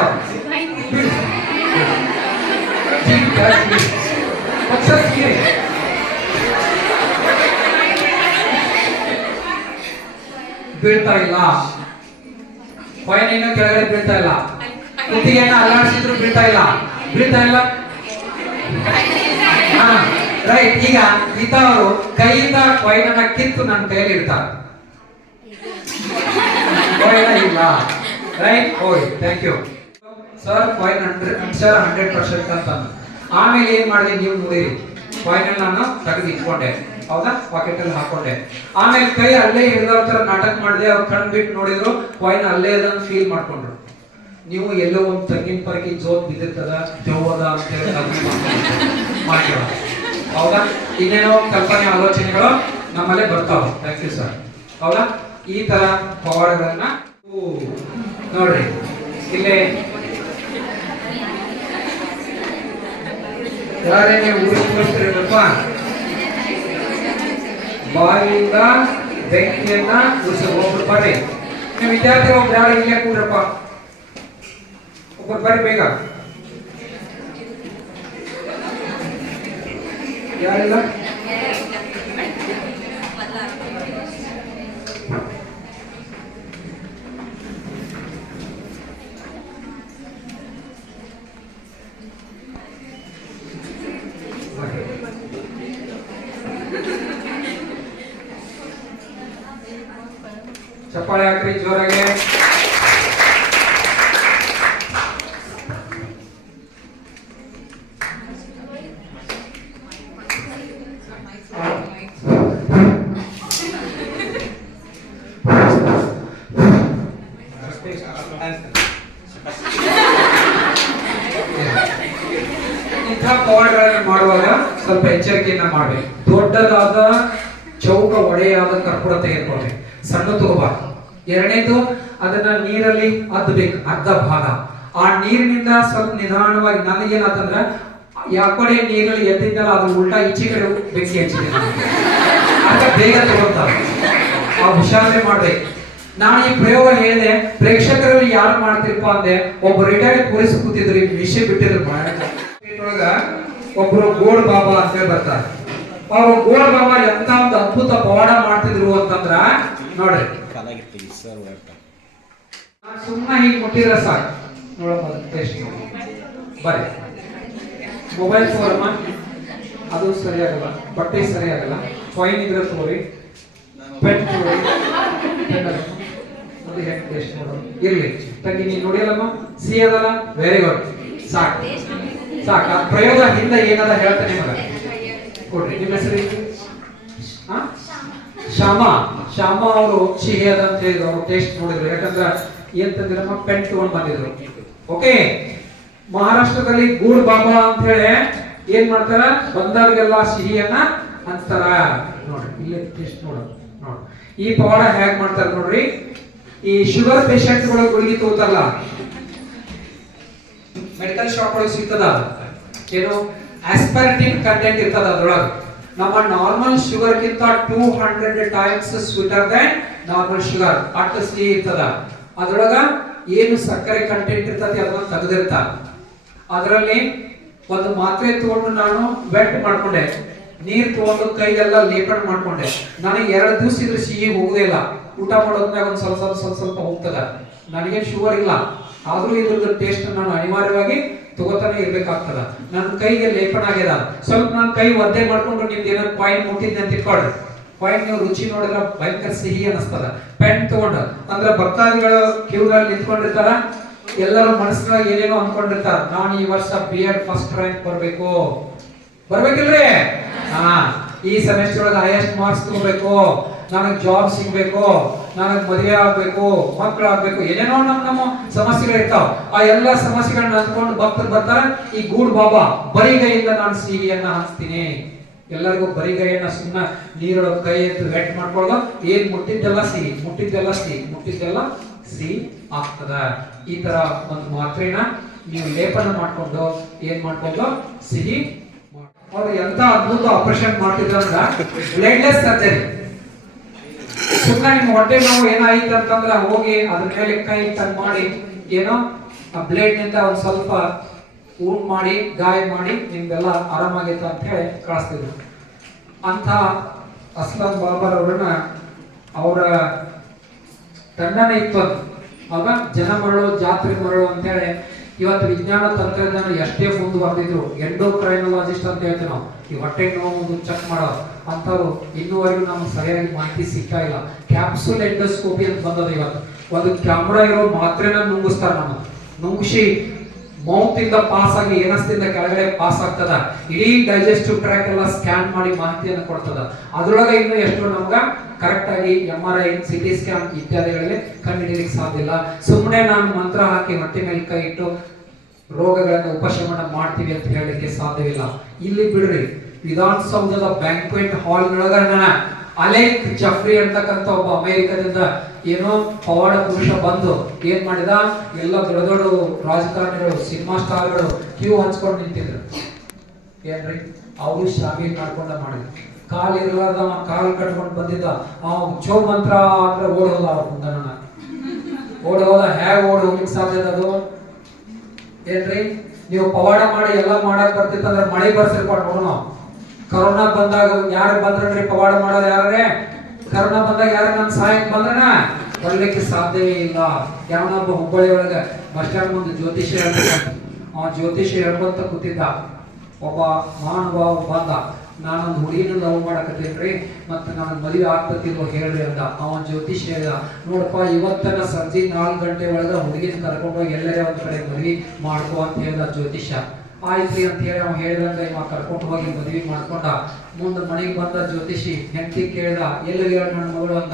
ಬೀಳ್ತಾ ಇಲ್ಲ, ಕಾಯಿನ್ ಇನ್ನೂ ಕೆಳಗಡೆ ಬೀಳ್ತಾ ಇಲ್ಲ. ಕುತ್ತಿಗೆಯನ್ನ ಅಲ್ಲಾಡಿಸಿದ್ರು ಬೀಳ್ತಾ ಇಲ್ಲ. ರೈಟ್. ಈಗ ಗೀತಾ ಅವರು ಕೈಯಿಂದ ಕಾಯಿನ್ ಅನ್ನ ಕಿತ್ತು ನನ್ನ ಕೈಯಲ್ಲಿ ಇಡ್ತಾರೆ. ಇಲ್ಲ. ರೈಟ್. ಓಯ್, ಥ್ಯಾಂಕ್ ಯು ಸರ್. ಕಾಯಿನ್ 100% ಅಂತ. ಆಮೇಲೆ ಏನ್ ಮಾಡಿದೆ ನೀವು ನೋಡಿರಿ, ಕಾಯಿನ್ ಅನ್ನ ನಾನು ತೆಗೆದು ಇಟ್ಕೊಂಡೆ, ಹೌದಾ, ಪಾಕೆಟ್ ಅಲ್ಲಿ ಹಾಕೊಂಡೆ. ಆಮೇಲೆ ಕೈ ಅಲ್ಲೇ ಹಿಡಿದವ್ರ ತರ ನಾಟಕ ಮಾಡಿದೆ. ಅವ್ರು ಕಣ್ ಬಿಟ್ಟು ನೋಡಿದ್ರು, ಕಾಯಿನ್ ಅಲ್ಲೇ ಅದನ್ನ ಫೀಲ್ ಮಾಡ್ಕೊಂಡ್ರು. ನೀವು ಎಲ್ಲೋ ಒಂದು ತೆಂಗಿನ ಪರಕಿ ಜೋತ್ ಬಿದ್ದಿರ್ತದ, ಜೋವದ ಅಂತ ಹೇಳಿ ಮಾಡ್ತೀವ, ಹೌದಾ. ಇನ್ನೇನೋ ಕಲ್ಪನೆ ಆಲೋಚನೆಗಳು ನಮ್ಮಲ್ಲೇ ಬರ್ತಾವ. Thank you sir. ಹೌದಾ, ಈ ತರ ಪವಾಡಗಳನ್ನ ನೋಡ್ರಿ. ಇಲ್ಲೇ ಯಾರೇನೇ ಉಳಿಸ್ಕೊಳ್ತಿರಪ್ಪ, ಬಾಯಿಯಿಂದ ಬೆಂಕಿಯನ್ನ ಒಬ್ರು ಬರ್ರಿ. ನೀವು ವಿದ್ಯಾರ್ಥಿ ಒಬ್ರು ಯಾರು ಇಲ್ಲೇ ಕೂಡ್ರಪ್ಪ, ಒಬ್ಬರು ಬರ್ರಿ ಬೇಗ. ಯಾರಿಲ್ಲ? ಚಪ್ಪಾಳೆ ಹಾಕ್ರಿ ಜೋರಾಗೆ. ಇಂಥ ಪವಾಡಗಳನ್ನು ಮಾಡುವಾಗ ಸ್ವಲ್ಪ ಎಚ್ಚರಿಕೆಯನ್ನ ಮಾಡ್ಬೇಕು. ದೊಡ್ಡದಾದ ಚೌಕ ಒಡೆಯಾದ ಕರ್ಪೂರ ತೆಗೆದುಕೊಳ್ಬೇಕು, ಸಣ್ಣ ತಗೋಬಾರ್ದು. ಎರಡನೇದು, ಅದನ್ನ ನೀರಲ್ಲಿ ಅದ್ದಬೇಕು ಅರ್ಧ ಭಾಗ. ಆ ನೀರಿನಿಂದ ಸ್ವಲ್ಪ ನಿಧಾನವಾಗಿ, ನನಗೇನಾತಂದ್ರ ಯಾಕಡೆ ನೀರಲ್ಲಿ ಎದ್ದಿದ್ದಲ್ಲ ಅದು ಉಲ್ಟಾ ಈಚೆ ಕಡೆ ಬೆಂಕಿ ಹಚ್ಚಿದೆ, ಆಗ ಬೇಗ ತಗೊಳ್ತಾರೆ. ಆ ಹುಷಾರೇ ಮಾಡ್ಬೇಕು. ನಾನು ಈ ಪ್ರಯೋಗ ಹೇಳಿದೆ, ಪ್ರೇಕ್ಷಕರಲ್ಲಿ ಯಾರು ಮಾಡ್ತಿರಪ್ಪ ಅಂದೆ, ಒಬ್ಬ ರಿಟೈರ್ಡ್ ಪೊಲೀಸ್ ಕೂತಿದ್ರು, ಈ ವಿಷಯ ಬಿಟ್ಟಿದ್ರು. ಒಬ್ರು ಗೋಡ್ ಬಾಬಾ ಅಂತ ಹೇಳಿ ಬರ್ತಾರೆ. ಅವರು ಗೋಡ್ ಬಾಬಾ ಎಂತ ಒಂದು ಅದ್ಭುತ ಪವಾಡ ಮಾಡ್ತಿದ್ರು ಅಂತಂದ್ರ ನೋಡ್ರಿ, ಸುಮ್ಮನೆ ಹೀಗೆ ಮುಟ್ಟಿದ್ರೆ ಸಾಕು. ನೋಡಮ್ಮ ಬರ್ರಿ. ಮೊಬೈಲ್ ಫೋನ್ ಅದು ಸರಿಯಾಗಲ್ಲ, ಬಟ್ಟೆ ಸರಿಯಾಗಲ್ಲ, ಕಾಯಿನ್ ಇದ್ರೆ ತೋರಿ, ಪೆನ್ ತೋರಿ, ಅದು ಹೆಂಗ್ ಟೇಸ್ಟ್ ನೋಡೋದು. ಇರ್ಲಿ ತಂಗಿ, ನೀನ್ ನೋಡಿಯಲ್ಲಮ್ಮ, ಸಿ ಅದಲ್ಲ, ವೆರಿ ಗುಡ್, ಸಾಕು ಸಾಕು. ಆ ಪ್ರಯೋಗ ಹಿಂದೆ ಏನದ ಹೇಳ್ತಾನೆ ಮಗ, ಕೊಡ್ರಿ. ನಿಮ್ಮ ಹೆಸರು ಶ್ಯಾಮ ಅವರು ಸಿಹಿ ಅದ ಅಂತ ಹೇಳಿದ್ರು. ಅವರು ಟೇಸ್ಟ್ ನೋಡಿದ್ರು, ಯಾಕಂದ್ರೆ ಏನ್ ತಂದಿರಮ್ಮ, ಪೆನ್ ತಗೊಂಡ್ ಬಂದಿದ್ರು. ಓಕೆ, ಮಹಾರಾಷ್ಟ್ರದಲ್ಲಿ ಗೂಡ್ ಬಾಬಾ ಅಂತ ಹೇಳಿ ಏನ್ ಮಾಡ್ತಾರ, ಬಂದವರಿಗೆಲ್ಲ ಸಿಹಿಯನ್ನ ಅಂತಾರ. ನೋಡ್ರಿ ಇಲ್ಲೇ ಟೇಸ್ಟ್ ನೋಡೋದು. ನೋಡಿ ಈ ಪವಾಡ ಹೇಗ್ ಮಾಡ್ತಾರ ನೋಡ್ರಿ. ಈ ಶುಗರ್ ಪೇಷಂಟ್ ಗಳು ಗುಳಿಗೆ ತಗೋತಾರಲ್ಲ, ಮೆಡಿಕಲ್ ಶಾಪ್ ಒಳಗೆ ಸಿಗ್ತದ, ಏನು ಆಸ್ಪರ್ಟಿನ್ ಕಂಟೆಂಟ್ ಇರ್ತದ ಅದ್ರೊಳಗೆ. ನಮ್ಮ ನಾರ್ಮಲ್ ಶುಗರ್ ಗಿಂತ 200 times sweeter than normal sugar, ಅಷ್ಟು ಸಿಹಿ ಇರ್ತದ. ಅದ್ರೊಳಗ ಏನು ಸಕ್ಕರೆ ಕಂಟೆಂಟ್ ಇರ್ತದೆ ಅದನ್ನ ತೆಗೆದಿರ್ತಾರ. ಅದರಲ್ಲಿ ಒಂದು ಮಾತ್ರೆ ತಗೊಂಡು ನಾನು ವೆಟ್ ಮಾಡ್ಕೊಂಡೆ, ನೀರ್ ತಗೊಂಡು ಕೈಗೆಲ್ಲ ಲೇಪನ ಮಾಡ್ಕೊಂಡೆ. ನನಗೆ 2 ದಿವಸ ಇದ್ರೆ ಸಿಹಿ ಹೋಗುದೇ ಇಲ್ಲ. ಊಟ ಮಾಡೋದ್ನಾಗ ಒಂದು ಸ್ವಲ್ಪ ಹೋಗ್ತದ. ನನಗೇನು ಶುಗರ್ ಇಲ್ಲ, ಆದ್ರೂ ಇದ್ರದ್ದು ಟೇಸ್ಟ್ ನಾನು ಅನಿವಾರ್ಯವಾಗಿ ತಗೋತಾನೆ ಇರ್ಬೇಕಾಗ್ತದ. ನನ್ನ ಕೈಗೆ ಲೇಪನ ಆಗ್ಯದ, ಸ್ವಲ್ಪ ನನ್ನ ಕೈ ಒದ್ದೆ ಮಾಡ್ಕೊಂಡು ನಿಮ್ದು ಏನಾದ್ರು ಪಾಯಿಂಟ್ ಮುಟ್ಟಿದ್ದೆ ಅಂತ ಇಟ್ಕೊಳ್ರಿ. ಪಾಯಿಂಟ್ ನೀವು ರುಚಿ ನೋಡಿದ್ರೆ ಭಯಂಕರ ಸಿಹಿ ಅನಿಸ್ತದ. ಪೆನ್ ತಗೊಂಡು ಅಂದ್ರೆ ಭಕ್ತಾದಿಗಳು ಕ್ಯೂರಲ್ಲಿ ನಿಂತ್ಕೊಂಡಿರ್ತಾರ, ಎಲ್ಲರೂ ಮನಸ್ಸಿನಾಗ ಏನೇನೋ ಅನ್ಕೊಂಡಿರ್ತಾರ, ನಾನು ಈ ವರ್ಷ B.Ed ಫಸ್ಟ್ ರ್ಯಾಂಕ್ ಬರ್ಬೇಕಿಲ್ರಿ, ಈ ಸೆಮಿಸ್ಟರ್ ಒಳಗೆ ಹೈಯೆಸ್ಟ್ ಮಾರ್ಕ್ಸ್ ತಗೋಬೇಕು, ನನಗೆ ಜಾಬ್ ಸಿಗ್ಬೇಕು, ನನಗೆ ಮದುವೆ ಆಗ್ಬೇಕು, ಮಕ್ಕಳು ಆಗ್ಬೇಕು, ಏನೇನೋ ನಮ್ಮ ಸಮಸ್ಯೆಗಳು ಇರ್ತಾವ. ಆ ಎಲ್ಲಾ ಸಮಸ್ಯೆಗಳನ್ನ ಅಂದ್ಕೊಂಡು ಭಕ್ತರು ಬರ್ತಾರ. ಈ ಗೂಡ್ ಬಾಬಾ ಬರಿಗೈಯಿಂದ ನಾನು ಸಿಹಿಯನ್ನ ಹಂಚ್ತೀನಿ, ಎಲ್ಲರಿಗೂ ಬರಿಗೈಯನ್ನ ಸುಮ್ಮನೆ ನೀರೊಳಗೆ ಕೈ ಎತ್ತು ವೆಟ್ ಮಾಡ್ಕೊಳ್ಳೋದು, ಏನ್ ಮುಟ್ಟಿದ್ದೆಲ್ಲ ಸಿಹಿ ಆಗ್ತದ. ಈ ತರ ಒಂದು ಮಾತ್ರೆನ ನೀವು ಲೇಪನ ಮಾಡ್ಕೊಂಡು ಏನ್ ಮಾಡ್ಕೊಂಡು ಸಿಹಿ. ಅವ್ರು ಎಂತ ಅದ್ಭುತ ಆಪರೇಷನ್ ಮಾಡ್ತಿದ್ರಂದ್ರ ಬ್ಲೇಡ್ಲೆಸ್ ಸರ್ಜರಿ. ಸುಮ್ಮನೆ ನಿಮ್ ಹೊಟ್ಟೆ ನೋವು ಏನಾಯ್ತು ಅಂತಂದ್ರ ಹೋಗಿ ಅದ್ರ ಮೇಲೆ ಕೈ ಟನ್ ಮಾಡಿ ಏನೋ ಆ ಬ್ಲೇಡ್ ನಿಂದ ಒಂದ್ ಸ್ವಲ್ಪ ಊನ್ ಮಾಡಿ ಗಾಯ ಮಾಡಿ ನಿಮ್ದೆಲ್ಲ ಆರಾಮಾಗೈತ ಅಂತ ಹೇಳಿ ಕಳಿಸ್ತಿದ್ರು. ಅಂತ ಅಸ್ಲಾಂ ಬಾಬಾರವ್ರನ್ನ ಅವರ ತಂಡನೇ ಇತ್ತು ಅದು. ಆಗ ಜನ ಮರಳು ಜಾತ್ರೆ ಮರಳು ಅಂತ ಹೇಳಿ ಇವತ್ತು ವಿಜ್ಞಾನ ತಂತ್ರಜ್ಞಾನ ಎಷ್ಟೇ ಮುಂದುವರೆದಿದ್ರು ಎಂಡೋಕ್ರೈನಾಲಜಿಸ್ಟ್ ಅಂತ ಹೇಳ್ತೀವಿ ನಾವು, ಈ ಹೊಟ್ಟೆ ನೋವು ಚೆಕ್ ಮಾಡೋರು ಅಂತವ್ರು ಇನ್ನೂವರೆಗೂ ನಮ್ಗೆ ಸರಿಯಾಗಿ ಮಾಹಿತಿ ಸಿಗ್ತಾ ಇಲ್ಲ. ಕ್ಯಾಪ್ಸುಲ್ ಎಂಡೋಸ್ಕೋಪಿ ಅಂತ ಬಂದದ. ಇವತ್ತು ಒಂದು ಕ್ಯಾಮ್ರಾ ಇರೋ ಮಾತ್ರೆನ ನುಂಗಿಸ್ತಾರ, ನಮ್ಮ ನುಂಗಿಸಿ ಮೌತ್ ಇಂದ ಪಾಸ್ ಆಗಿ ಏನಸ್ತಿಂದ ಕೆಳಗಡೆ ಪಾಸ್ ಆಗ್ತದ. ಇಡೀ ಡೈಜೆಸ್ಟಿವ್ ಟ್ರ್ಯಾಕ್ ಎಲ್ಲ ಸ್ಕ್ಯಾನ್ ಮಾಡಿ ಮಾಹಿತಿಯನ್ನು ಕೊಡ್ತದ. ಅದ್ರೊಳಗೆ ಇನ್ನು ಎಷ್ಟು ನಮ್ಗ ಕರೆಕ್ಟ್ ಆಗಿ MRI, CT ಸ್ಕ್ಯಾನ್ ಇತ್ಯಾದಿಗಳಲ್ಲಿ ಕಂಡುಹಿಡಿಯಲಿಕ್ಕೆ ಸಾಧ್ಯ ಇಲ್ಲ. ಸುಮ್ಮನೆ ನಾನು ಮಂತ್ರ ಹಾಕಿ ಹೊಟ್ಟೆ ಮೇಲೆ ಕೈ ಇಟ್ಟು ರೋಗಗಳನ್ನು ಉಪಶಮನ ಮಾಡ್ತೀವಿ ಅಂತ ಹೇಳಲಿಕ್ಕೆ ಸಾಧ್ಯವಿಲ್ಲ. ಇಲ್ಲಿ ಬಿಡ್ರಿ, ವಿಧಾನಸೌಧದ ಬ್ಯಾಂಕ್ವೆಟ್ ಹಾಲ್ ನೊಳಗ ಅಲೆಕ್ ಜಫ್ರಿ ಅಂತಕ್ಕಂಥ ಒಬ್ಬ ಅಮೆರಿಕದಿಂದ ಏನೋ ಪವಾಡ ಪುರುಷ ಬಂದು ಏನ್ ಮಾಡಿದ, ಎಲ್ಲ ದೊಡ್ಡ ದೊಡ್ಡ ರಾಜಕಾರಣಿಗಳು, ಸಿನಿಮಾ ಸ್ಟಾರ್ಗಳು ಕ್ಯೂ ಹಂಚ್ಕೊಂಡು ನಿಂತಿದ್ರು. ಏನ್ರಿ, ಅವರು ಶಾಮೀಲ್ ಮಾಡ್ಕೊಂಡ ಮಾಡಿದ್ರು. ಕಾಲ್ ಇರ್ಲಾರ್ದ ಕಾಲ್ ಕಟ್ಕೊಂಡು ಬಂದಿದ್ದ, ಚೋ ಮಂತ್ರ ಅಂದ್ರೆ ಓಡ್ ಹೋದ. ಅವ್ರ ಮುಂದನ ಓಡ್ ಹೋದ. ಹೇಗ್ ಓಡ್ ಹೋಗ್ಲಿಕ್ಕೆ ಸಾಧ್ಯ ಅದು? ಏನ್ರಿ, ನೀವು ಪವಾಡ ಮಾಡಿ ಎಲ್ಲ ಮಾಡಕ್ ಬರ್ತಿತ್ತಂದ್ರೆ ಮಳೆ ಬರ್ಸಿರ್ಕೊಂಡು ನೋಡೋಣ. ಕರೋನಾ ಬಂದಾಗ ಯಾರು ಬಂದ್ರಿ ಪವಾಡ ಮಾಡೋದು? ಯಾರೇ ಕರೋನಾ ಬಂದಾಗ ಯಾರು ನಮ್ ಸಹಾಯಕ್ಕೆ ಬಂದ್ರನ ಬರ್ಲಿಕ್ಕೆ ಸಾಧ್ಯವೇ ಇಲ್ಲ. ಯಾವನೊಬ್ಬ ಹುಬ್ಬಳ್ಳಿ ಒಳಗ ಬಸ್ ಸ್ಟ್ಯಾಂಡ್ ಮುಂದೆ ಜ್ಯೋತಿಷ್ಯ ಹೇಳ್ಕೊಂತ ಕೂತಿದ್ದ. ಒಬ್ಬ ಮಹಾನುಭಾವ ಬಂದ, ನಾನೊಂದು ಹುಡುಗಿನ ಲವ್ ಮಾಡಕತ್ತೇನ್ರಿ, ಮತ್ತೆ ನಾನು ಮದುವೆ ಆಗ್ತತಿಲ್ವ ಹೇಳ್ರಿ ಅಂದ. ಅವನ್ ಜ್ಯೋತಿಷ್ಯ ಹೇಳ್ದ, ನೋಡಪ್ಪ ಇವತ್ತನ ಸಂಜೆ 4 ಗಂಟೆ ಒಳಗ ಹುಡುಗಿನ ಕರ್ಕೊಂಡೋಗಿ ಎಲ್ಲರೇ ಒಂದ್ ಕಡೆ ಮದುವೆ ಮಾಡ್ಕೋ ಅಂತ ಹೇಳ್ದ ಜ್ಯೋತಿಷ್ಯ. ಆಯ್ತ್ರಿ ಅಂತ ಹೇಳಿ ಅವ್ನು ಹೇಳಿದಂಗ ಇವ ಕರ್ಕೊಂಡು ಹೋಗಿ ಮದುವೆ ಮಾಡ್ಕೊಂಡ. ಮುಂದೆ ಮನೆಗೆ ಬಂದ ಜ್ಯೋತಿಷಿ ಹೆಂಡತಿ ಕೇಳ್ದ, ಎಲ್ಲಿಗೆ ನನ್ನ ಮಗಳು ಅಂತ.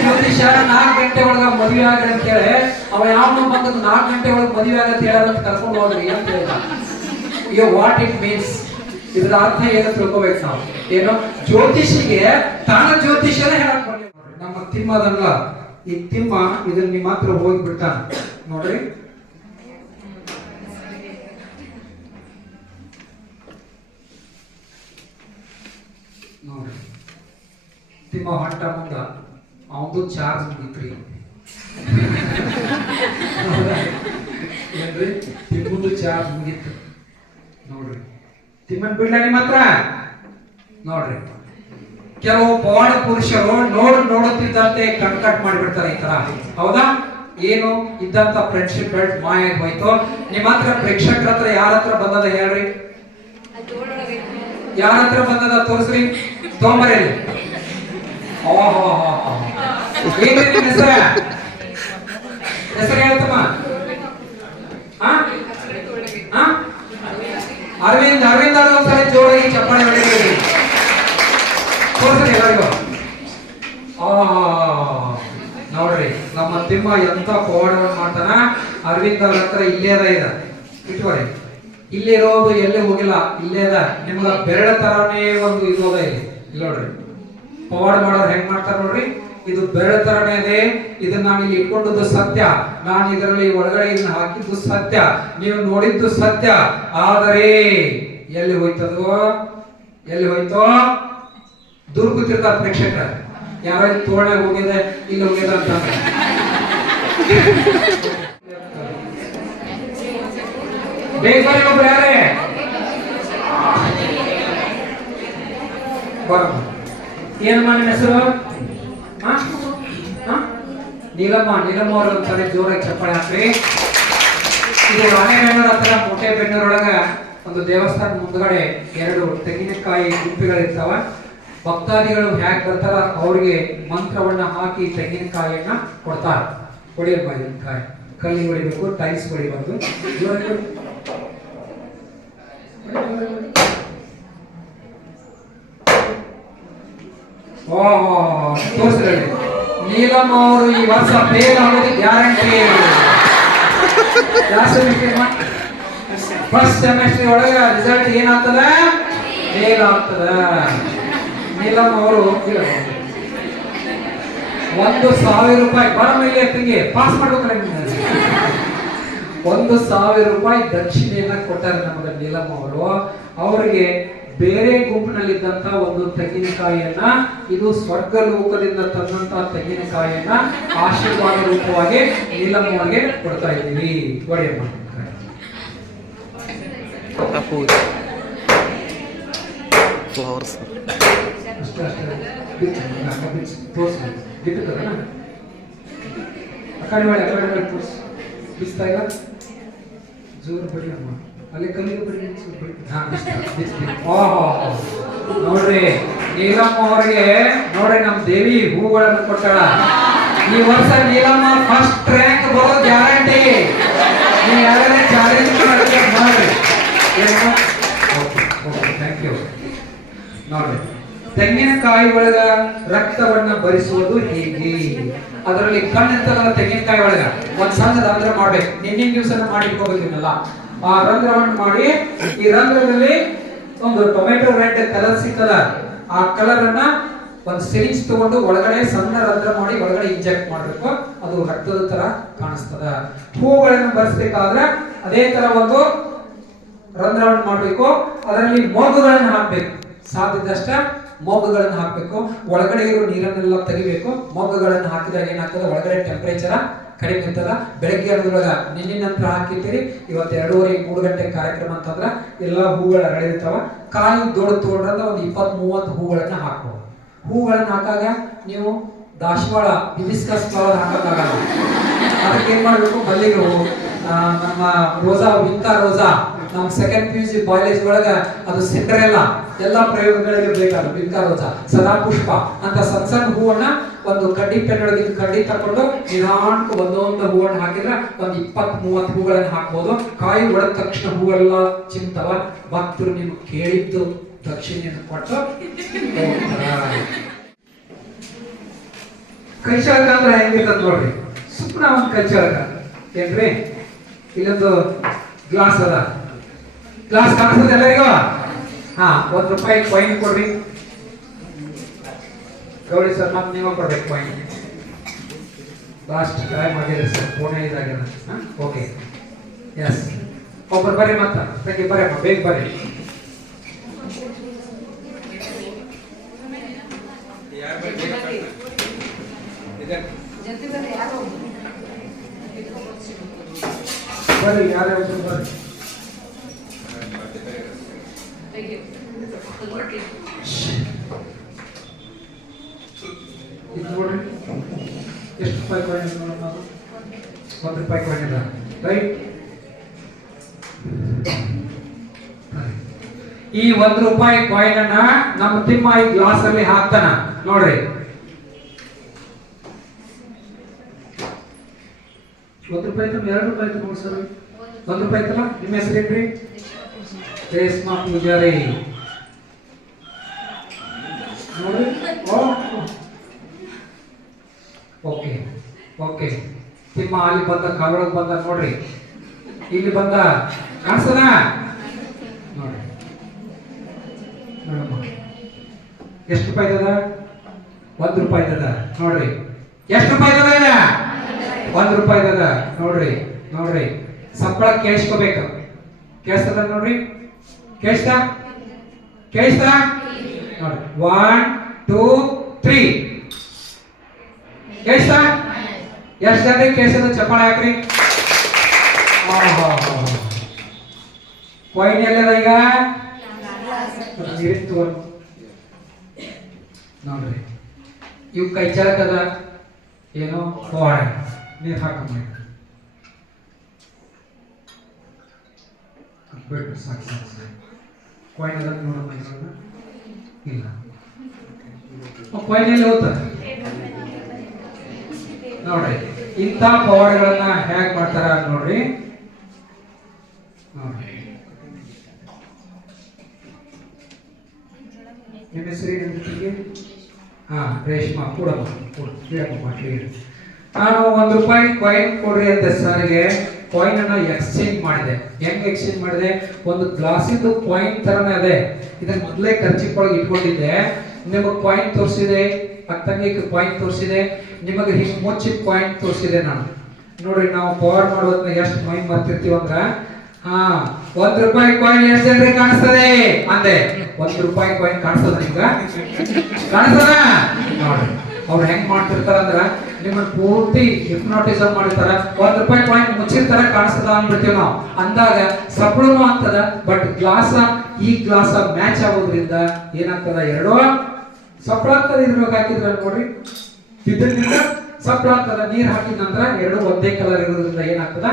ಜ್ಯೋತಿಷ 4 ಗಂಟೆ ಒಳಗ ಮದುವೆ ಆಗ್ರಿ ಅಂತ ಹೇಳಿ ಅವ ಯಾವನು ಬಂದ 4 ಗಂಟೆ ಒಳಗೆ ಮದುವೆ ಆಗತ್ತೆ ಹೇಳೋದಂತ ಕರ್ಕೊಂಡು ಹೋಗ್ರಿ ಅಂತ ಹೇಳ್ದ. ಈಗ ವಾಟ್ ಇಟ್ ಮೀನ್ಸ್, ಇದ್ರ ಅರ್ಥ ಏನೋ ತಿಳ್ಕೊಬೇಕು ನಾವು. ಏನೋ ಜ್ಯೋತಿಷಿಗೆ ತಾನ ಜ್ಯೋತಿಷನೇ ಹೇಳಕ್ ಬರ್ಲಿ. ನಮ್ಮ ತಿಮ್ಮದಲ್ಲ, ಈ ತಿಮ್ಮ ಇದನ್ನ ನಿಮ್ಮ ಹತ್ರ ಹೋಗಿ ಬಿಡ್ತಾನ ನೋಡ್ರಿ. ನೋಡ್ರಿ, ತಿಮ್ಮ ಹೊಂಟ ಮುಂದ ಅವನು ಚಾರ್ಜ್ ಮುಗಿತ್ರಿ. ಏನ್ರಿ, ತಿಮ್ಮದು ಚಾರ್ಜ್ ಮುಗಿತ್ತು ನೋಡ್ರಿ. ತಿಮ್ಮನ್ ಬಿಡ್ಲ ನಿಮ್ಮ ಹತ್ರ ನೋಡ್ರಿ. ಕೆಲವು ಪವಾಡ ಪುರುಷರು ನೋಡುತ್ತಿದ್ದಂತೆ ಕಟ್ ಮಾಡಿಬಿಡ್ತಾರೆ ಈ ತರ. ಹೌದಾ? ಏನು ಇದ್ದಂತ ಫ್ರೆಂಡ್ಶಿಪ್ ಬೆಲ್ಟ್ ಮಾಯ ಹೋಯ್ತು. ನಿಮ್ಮ ಹತ್ರ ಪ್ರೇಕ್ಷಕರ ಹತ್ರ ಯಾರ ಹತ್ರ ಬಂದದ ಹೇಳ್ರಿ? ಯಾರ ಹತ್ರ ಬಂದದ ತೋರಿಸ್ರಿ, ತೋಮರೇಲಿ. ಹೆಸರು ಹೇಳ್ತಮ್ಮ? ಅರವಿಂದ್ ಅವ್ರ ಒಂದ್ಸರಿ ಜೋರಾಗಿ ಚಪ್ಪಾಳೆ ಹೊಡೆಯಿರಿ, ತೋರಿಸ್ರಿ ಎಲ್ಲರಿಗೂ. ನೋಡ್ರಿ, ನಮ್ಮ ತಿಮ್ಮ ಎಂತ ಪವಾಡವನ್ನು ಮಾಡ್ತಾನ. ಅರವಿಂದ್ ಅವ್ರ ಹತ್ರ ಇಲ್ಲೇ ಅದ ಇಟ್ಕೋರಿ. ಇಲ್ಲಿ ಇರೋದು ಎಲ್ಲೇ ಹೋಗಿಲ್ಲ, ಇಲ್ಲೇ ಅದ. ನಿಮ್ಗ ಬೆರಳ ತರನೇ ಒಂದು ಇದು ಅದ ಇಲ್ಲಿ ನೋಡ್ರಿ. ಪವಾಡ ಮಾಡೋರು ಹೆಂಗ್ ಮಾಡ್ತಾರ ನೋಡ್ರಿ, ಇದು ಬೆರಳ ತರನೇ ಇದೆ. ಇದನ್ನ ನಾನು ಇಲ್ಲಿ ಇಟ್ಕೊಂಡದ್ದು ಸತ್ಯ, ನಾನು ಇದರಲ್ಲಿ ಒಳಗಡೆ ಇದನ್ನ ಹಾಕಿದ್ದು ಸತ್ಯ, ನೀವು ನೋಡಿದ್ದು ಸತ್ಯ. ಆದರೆ ಎಲ್ಲಿ ಹೋಯ್ತದೋ, ಎಲ್ಲಿ ಹೋಯ್ತೋ? ದೂರ ಕೂತಿರ್ತಾರ ಪ್ರೇಕ್ಷಕರ, ಯಾರೋ ತೋರಣ ಹೋಗಿದೆ, ಇಲ್ಲಿ ಹೋಗಿದೆ ಅಂತ. ಬೇಗ ಒಬ್ರು ಯಾರೇ ಬರಮ್ಮ. ಏನಮ್ಮ ನಿಮ್ಮ ಹೆಸರು? ನೀಲಮ್ಮ. ನೀಲಮ್ಮ ಅವ್ರ ಒಂದ್ಸರಿ ಜೋರಾಗಿ ಚಪ್ಪಾಳೆ ಹಾಕ್ರಿ. ಇದು ರಾಣೆಬೆನ್ನೂರ ಹತ್ರ ಮೊಟ್ಟೆಬೆನ್ನೂರೊಳಗ ಒಂದು ದೇವಸ್ಥಾನ ಮುಂದ್ಗಡೆ 2 ತೆಂಗಿನಕಾಯಿ ಗುಂಪಿಗಳಿರ್ತಾವ. ಭಕ್ತಾದಿಗಳು ಹ್ಯಾಕ್ ಬರ್ತಾರ ಅವ್ರಿಗೆ ಮಂತ್ರವನ್ನ ಹಾಕಿ ತೆಂಗಿನಕಾಯಿಯನ್ನ ಕೊಡ್ತಾರ. ಹೊಡಿಯಪ್ಪ ಕಾಯಿ ಕಲ್ಲಿ ಹೊಡಿಬೇಕು, ಟೈಲ್ಸ್ ಹೊಡಿಬಾರ್ದು. ತೋರಿಸ್ರಿ. ನೀಲಮ್ಮ ಅವರು ಈ ವರ್ಷ ಫೇಲ್ ಆಗೋದು ಗ್ಯಾರಂಟಿ. ಫಸ್ಟ್ ಸೆಮಿಸ್ಟರ್ ಒಳಗ ರಿಸಲ್ಟ್ ಏನಾಗ್ತದ? ಫೇಲ್ ಆಗ್ತದ. ನೀಲಮ್ಮ ಅವರು 1,000 ರೂಪಾಯಿ ಬರ ಮೇಲೆ ತಿಂಗೆ ಪಾಸ್ ಮಾಡ್ಬೇಕಲ್ಲ. 1,000 ರೂಪಾಯಿ ದಕ್ಷಿಣೆಯನ್ನ ಕೊಟ್ಟಾರೆ ನಮಗೆ ನೀಲಮ್ಮ ಅವರು. ಅವರಿಗೆ ಬೇರೆ ಗುಂಪಿನಲ್ಲಿದ್ದಂತ ಒಂದು ತೆಂಗಿನಕಾಯಿಯನ್ನ, ಇದು ಸ್ವರ್ಗ ಲೋಕದಿಂದ ತಂದಂತ ತೆಂಗಿನಕಾಯಿಯನ್ನ ಆಶೀರ್ವಾದ ರೂಪವಾಗಿ ನೀಲಮ್ಮ ಅವರಿಗೆ ಕೊಡ್ತಾ ಇದ್ದೀವಿ. ಒಡೆಯಮ್ಮ ಫ್ಲವರ್ಸ್ ಬಿಸ್ತಾ ಇಲ್ಲ ಜೋರು ಬಡಿ ಅಮ್ಮ. ಅಲ್ಲಿ ಕಲ್ಲಿಗೆ ಬಡಿ. ನೋಡ್ರಿ ನೀಲಮ್ಮ ಅವರಿಗೆ ನೋಡ್ರಿ ನಮ್ಮ ದೇವಿ ಹೂಗಳನ್ನು ಕೊಟ್ಟಾಳ. ಈ ವರ್ಷ ನೀಲಮ್ಮ ಫಸ್ಟ್ ರ್ಯಾಂಕ್ ಬರೋದು ಗ್ಯಾರಂಟಿ. ನೀವು ಯಾರೇ ಚಾಲೆಂಜ್ ಮಾಡ್ರಿ. Thank you. ನೋಡ್ರಿ ತೆಂಗಿನಕಾಯಿ ಒಳಗ ರಕ್ತವನ್ನ ಭರಿಸುವುದು ಹೇಗೆ? ಅದರಲ್ಲಿ ಕಣ್ಣೆತ್ತದ ತೆಂಗಿನಕಾಯಿ ಒಳಗ ಒಂದ್ ಸಣ್ಣ ರಂಧ್ರ ಮಾಡ್ಬೇಕು. ನಿನ್ನಿನ ದಿವಸ ಮಾಡಿಟ್ಕೋಬೇಕಿನ್ನಲ್ಲ. ಆ ರಂಧ್ರವನ್ನು ಮಾಡಿ ಈ ರಂಧ್ರದಲ್ಲಿ ಒಂದು ಟೊಮೆಟೊ ರೆಡ್ ಕಲರ್ ಸಿಕ್ಕದ. ಆ ಕಲರ್ ಅನ್ನ ಒಂದು ಸಿರಿಂಜ್ ತಗೊಂಡು ಒಳಗಡೆ ಸಣ್ಣ ರಂಧ್ರ ಮಾಡಿ ಒಳಗಡೆ ಇಂಜೆಕ್ಟ್ ಮಾಡ್ಬೇಕು. ಅದು ರಕ್ತದ ತರ ಕಾಣಿಸ್ತದ. ಹೂಗಳನ್ನು ಬರೆಸಬೇಕಾದ್ರೆ ಅದೇ ತರ ಒಂದು ರಂಧ್ರವನ್ನು ಮಾಡಬೇಕು. ಅದರಲ್ಲಿ ಮೊಗ್ಗುಗಳನ್ನು ಹಾಕ್ಬೇಕು. ಸಾಧ್ಯದಷ್ಟ ಮೊಗ್ಗುಗಳನ್ನು ಹಾಕಬೇಕು. ಒಳಗಡೆ ಇರೋ ನೀರನ್ನೆಲ್ಲ ತೆಗಿಬೇಕು. ಮೊಗ್ಗುಗಳನ್ನು ಹಾಕಿದಾಗ ಏನಾಗ್ತದೆ? ಒಳಗಡೆ ಟೆಂಪರೇಚರ್ ಕಡಿಮೆ ಇರ್ತದ. ಬೆಳಗ್ಗೆ ಅದರೊಳಗ ನಿನ್ನೆ ನಂತರ ಹಾಕಿರ್ತೀರಿ. ಇವತ್ತು 2:30-3 ಗಂಟೆ ಕಾರ್ಯಕ್ರಮ ಅಂತಂದ್ರ ಎಲ್ಲಾ ಹೂಗಳು ಅರಳಿರ್ತಾವ. ಕಾಯಿ ದೊಡ್ಡ ತೋಡ್ರದ ಒಂದು 20-30 ಹೂಗಳನ್ನ ಹಾಕ್ಬೋದು. ಹೂಗಳನ್ನ ಹಾಕಾಗ ನೀವು ದಾಸವಾಳ ಹಿಬಿಸ್ಕಸ್ ಫ್ಲವರ್ ಹಾಕಕ್ಕಾಗಲ್ಲ. ಅದಕ್ಕೆ ಏನ್ ಮಾಡ್ಬೇಕು? ಮಲ್ಲಿಗೆ ಹೂ, ನಮ್ಮ ರೋಸಾ, ವಿಂಕಾ ರೋಸಾ, ನಮ್ಮ ಸೆಕೆಂಡ್ PUC ಬಾಯ್ಲೇಜ್ ಒಳಗ ಅದು ಸಿಂಡ್ರೆಲ್ಲಾ ಎಲ್ಲಾ ಪ್ರಯೋಗಗಳಿಗೆ ಬೇಕಾದ ವಿಂಕಾ ರೋಸಾ, ಸದಾ ಪುಷ್ಪ ಅಂತ ಸಣ್ಣ ಸಣ್ಣ ಹೂವನ್ನ ಒಂದು ಕಡ್ಡಿ ಪೆನ್ ಒಳಗೆ ಕಡ್ಡಿ ತಕೊಂಡು ನಿಧಾನಕ್ಕೆ ಒಂದೊಂದು ಹೂವನ್ನ ಹಾಕಿದ್ರೆ ಒಂದು 20-30 ಹೂಗಳನ್ನ ಹಾಕ್ಬೋದು. ಕಾಯಿ ಒಡೆದ ತಕ್ಷಣ ಹೂವೆಲ್ಲ ಚಿಂತವ. ಭಕ್ತರು ನಿಮ್ಗೆ ಕೇಳಿದ್ದು ದಕ್ಷಿಣೆಯನ್ನು ಕೊಟ್ಟು ಕೈಚಾಳಕ ಅಂದ್ರೆ ಹೆಂಗಿರ್ತದ ನೋಡ್ರಿ. ಸುಮ್ಮನೆ ಒಂದು ಕೈಚಾಳಕ ಏನ್ರಿ? ಇಲ್ಲೊಂದು ಗ್ಲಾಸ್ ಅದ. ಗ್ಲಾಸ್ ಕಾಣಿಸ್ತದೆ ಎಲ್ಲರಿಗೂ? ₹1 ಕಾಯಿನ್ ಕೊಡ್ರಿ. ಗೌರಿ ಸರ್ ಮತ್ತೆ ನೀವು ಕೊಡ್ಬೇಕು ಕಾಯಿನ್. ಲಾಸ್ಟ್ ಟ್ರೈ ಮಾಡಿರಿ ಸರ್. ಫೋನ್ ಇದಾಗ್ಯದ. Okay yes. ಒಬ್ಬರು ಬರ್ರಿ. ಮತ್ತ ತಂಗಿ ಬರ್ರಮ್ಮ, ಬೇಗ ಬರ್ರಿ. ಬರ್ರಿ ಯಾರ್ಯಾರು ಬರ್ರಿ. ನೋಡ್ರಿ ಎಷ್ಟು ರೂಪಾಯಿ ಕಾಯಿನ್ ₹1 ಕಾಯಿನ್ ಇದೆ ರೈಟ್. ಈ ₹1 ಕಾಯಿನ್ ಅನ್ನ ನಮ್ಮ ತಿಮ್ಮ ಈ ಗ್ಲಾಸ್ ಅಲ್ಲಿ ಹಾಕ್ತಾನ ನೋಡ್ರಿ. ₹1 ₹2 ನೋಡಿ ಸರ್. ₹1 ಐತಲ್ಲ. ನಿಮ್ಮ ಹೆಸರೇನ್ರಿ? ರೇಷ್ಮಾ ಪೂಜಾರಿ ನೋಡ್ರಿ. Okay okay. ತಿಮ್ಮ ಅಲ್ಲಿ ಬಂದ, ಕಾಲೊಳಗೆ ಬಂದ ನೋಡ್ರಿ. ಇಲ್ಲಿ ಬಂದ ಕಾಣಿಸ್ತದ ನೋಡ್ರಿ. ನೋಡಮ್ಮ ಎಷ್ಟು ರೂಪಾಯಿ ಇದ? ₹1 ಇದ ನೋಡ್ರಿ. ಎಷ್ಟು ರೂಪಾಯಿ ಇದ? ₹1 ಇದ ನೋಡ್ರಿ. ನೋಡ್ರಿ ಸಪ್ಪಳ ಕೇಳಿಸ್ಕೋಬೇಕು. ಕೇಳಿಸ್ತದ ನೋಡ್ರಿ. ಕೇಳಿಸ್ತಾ? ಕೇಳಿಸ್ತಾ ನೋಡಿ. 1 2 3 ಕೇಳಿಸ್ತಾ? ಎಷ್ಟು ಜನರಿಗೆ ಕೇಳಿಸ್ತದ? ಚಪ್ಪಾಳೆ ಹಾಕ್ರಿ. ಕಾಯಿನ್ ಎಲ್ಲದ ಈಗ? ನೋಡ್ರಿ ಇವು ಕೈ ಚಳಕದ ಏನೋ ಪವಾಡ ನೀರು ಹಾಕಮ್ಮ ಬಿಟ್ಟು ಸಾಕು ಸಾಕು ಸಾಕು ಕಾಯಿನ್ ಅದ ನೋಡಮ್ಮ ಇದ್ರೊಳಗ? ಇಲ್ಲ ಕಾಯಿನ್ ಎಲ್ಲಿ ಹೋಗ್ತದೆ ನೋಡ್ರಿ ಇಂಥ ಪವಾಡಗಳನ್ನ ಹೇಗೆ ಮಾಡ್ತಾರ ನೋಡ್ರಿ ನೋಡ್ರಿ ನಿಮ್ಮ ಹೆಸರು ಏನಂತಿಗೆ ಹಾ ರೇಷ್ಮಾ ಕೊಡಮ್ಮ ಕೇಳಮ್ಮ ಕೇಳಿ ನಾನು ₹1 ಕಾಯಿನ್ ಕೊಡ್ರಿ ಅಂತ ಸರ್ಗೆ ಕಾಯಿನ್ ಅನ್ನ ಎಕ್ಸ್ಚೇಂಜ್ ಮಾಡಿದೆ ಹೆಂಗ್ ಎಕ್ಸ್ಚೇಂಜ್ ಮಾಡಿದೆ ಒಂದು ಗ್ಲಾಸಿಂದು ಕಾಯಿನ್ ತರನೇ ಅದೇ ಇದನ್ನ ಮೊದಲೇ ಖರ್ಚಿಗೊಳಗೆ ಇಟ್ಕೊಂಡಿದ್ದೆ ನಿಮಗೆ ಕಾಯಿನ್ ತೋರಿಸಿದೆ ಅಕ್ಕಂಗಿಗೆ ಕಾಯಿನ್ ತೋರಿಸಿದೆ ನಿಮಗೆ ಹಿಂಗೆ ಮುಚ್ಚಿ ಕಾಯಿನ್ ತೋರಿಸಿದೆ ನಾನು ನೋಡ್ರಿ ನಾವು ಪವರ್ ಮಾಡೋದನ್ನ ಎಷ್ಟು ಮೈಂಡ್ ಮಾಡ್ತಿರ್ತೀವಿ ಅಂದ್ರ ಹಾ ₹1 ಕಾಯಿನ್ ಎಷ್ಟು ಜನರಿಗೆ ಕಾಣಿಸ್ತದೆ ಅಂದೆ ₹1 ಕಾಯಿನ್ ಕಾಣಿಸ್ತದ ನಿಮ್ಗ ಕಾಣಿಸ್ತದ ನೋಡ್ರಿ ಅವ್ರು ಹೆಂಗ್ ಮಾಡ್ತಿರ್ತಾರ ಅಂದ್ರ ನಿಮ್ಮನ್ನ ಪೂರ್ತಿ ಹಿಪ್ನೋಟಿಸಮ್ ಮಾಡಿರ್ತಾರ ₹1 ಕಾಯಿನ್ ಮುಚ್ಚಿರ್ತಾರ ಕಾಣಿಸ್ತದ ಅಂದ್ಬಿಡ್ತೀವಿ ನಾವು ಅಂದಾಗ ಸಪ್ಳನು ಆಗ್ತದ ಬಟ್ ಗ್ಲಾಸ ಈ ಗ್ಲಾಸ ಮ್ಯಾಚ್ ಆಗೋದ್ರಿಂದ ಏನಾಗ್ತದ ಎರಡೂ ಸಪ್ಳ ಆಗ್ತದ ಇದ್ರೊಳಗೆ ಹಾಕಿದ್ರ ನೋಡ್ರಿ ಇದರಿಂದ ಸಪ್ಳ ಆಗ್ತದ ನೀರ್ ಹಾಕಿದ ನಂತರ ಎರಡು ಒಂದೇ ಕಲರ್ ಇರೋದ್ರಿಂದ ಏನಾಗ್ತದ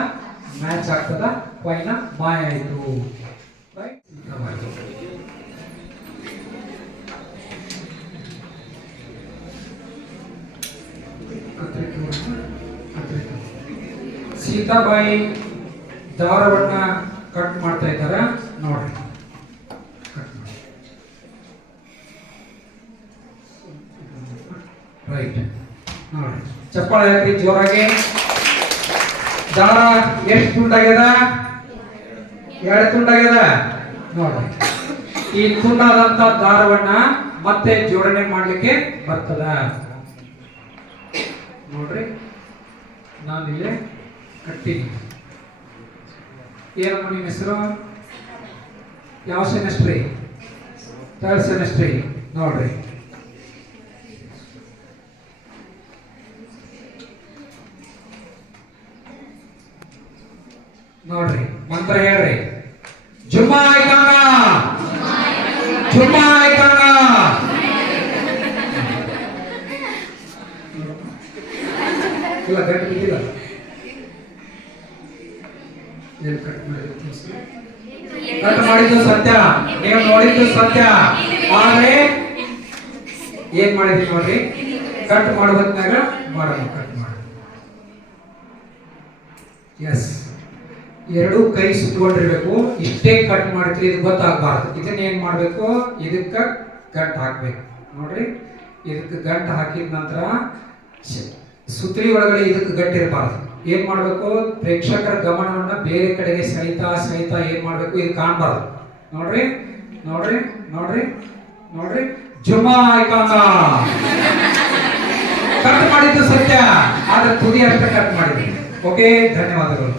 ಮ್ಯಾಚ್ ಆಗ್ತದ ಕಾಯಿನ್ ಮಾಯ ಆಯ್ತು ಸೀತಾಬಾಯಿ ದಾರವನ್ನ ಕಟ್ ಮಾಡ್ತಾ ಇದ್ದಾರ ನೋಡ್ರಿ ರೈಟ್ ನೋಡ್ರಿ ಚಪ್ಪಾಳೆ ಹಾಕ್ರಿ ಜೋರಾಗಿ ದಾರ ಎಷ್ಟು ತುಂಡಾಗ್ಯದ 2 ತುಂಡಾಗ್ಯದ ನೋಡ್ರಿ ಈ ತುಂಡಾದಂತ ದಾರವನ್ನ ಮತ್ತೆ ಜೋಡಣೆ ಮಾಡ್ಲಿಕ್ಕೆ ಬರ್ತದ ನೋಡ್ರಿ ನಾನು ಇಲ್ಲೇ ಕಟ್ಟಿನಿ ಏನಮ್ಮ ನಿಮ್ಮ ಹೆಸರು ಯಾವ ಸೆಮಿಸ್ಟ್ರಿ 3rd ಸೆಮಿಸ್ಟ್ರಿ ನೋಡ್ರಿ ನೋಡ್ರಿ ಮಂತ್ರ ಹೇಳ್ರಿ ಜುಮಾಯ್ ಕಾಂಗ ಜುಮಾಯ್ ಕಾಂಗ ಇಲ್ಲ ಗಟ್ಟಿ ಬಿದ್ದಿಲ್ಲ ಕಟ್ ಮಾಡಿದ್ದು ಸತ್ಯ ನೀವು ನೋಡಿದ್ದು ಸತ್ಯ ಆದ್ರೆ ಏನ್ ಮಾಡಿದ್ವಿ ನೋಡ್ರಿ ಕಟ್ ಮಾಡೋದ್ನಾಗ ಮಾಡೋಣ ಕಟ್ ಮಾಡಿ ಎಸ್ ಎರಡು ಕೈ ಸುತ್ತಕೊಂಡಿರ್ಬೇಕು ಇಷ್ಟೇ ಕಟ್ ಮಾಡ್ತೀವಿ ಇದು ಗೊತ್ತಾಗಬಾರ್ದು ಇದನ್ನ ಏನ್ ಮಾಡ್ಬೇಕು ಇದಕ್ಕ ಗಂಟು ಹಾಕ್ಬೇಕು ನೋಡ್ರಿ ಇದಕ್ಕೆ ಗಂಟು ಹಾಕಿದ ನಂತರ ಸುತ್ತಲಿ ಒಳಗಡೆ ಇದಕ್ಕೆ ಗಟ್ಟಿರಬಾರ್ದು ಏನ್ ಮಾಡ್ಬೇಕು ಪ್ರೇಕ್ಷಕರ ಗಮನವನ್ನ ಬೇರೆ ಕಡೆಗೆ ಸಹಿತಾ ಏನ್ ಮಾಡ್ಬೇಕು ಇದು ಕಾಣಬಾರ್ದು ನೋಡ್ರಿ ನೋಡ್ರಿ ನೋಡ್ರಿ ನೋಡ್ರಿ ಜುಮಾ ಐಕಾಂಗ ಕಟ್ ಮಾಡಿದ್ದು ಸತ್ಯ ಆದ್ರೆ ತುದಿ ಅಷ್ಟ ಕಟ್ ಮಾಡಿದ್ವಿ ಓಕೆ ಧನ್ಯವಾದಗಳು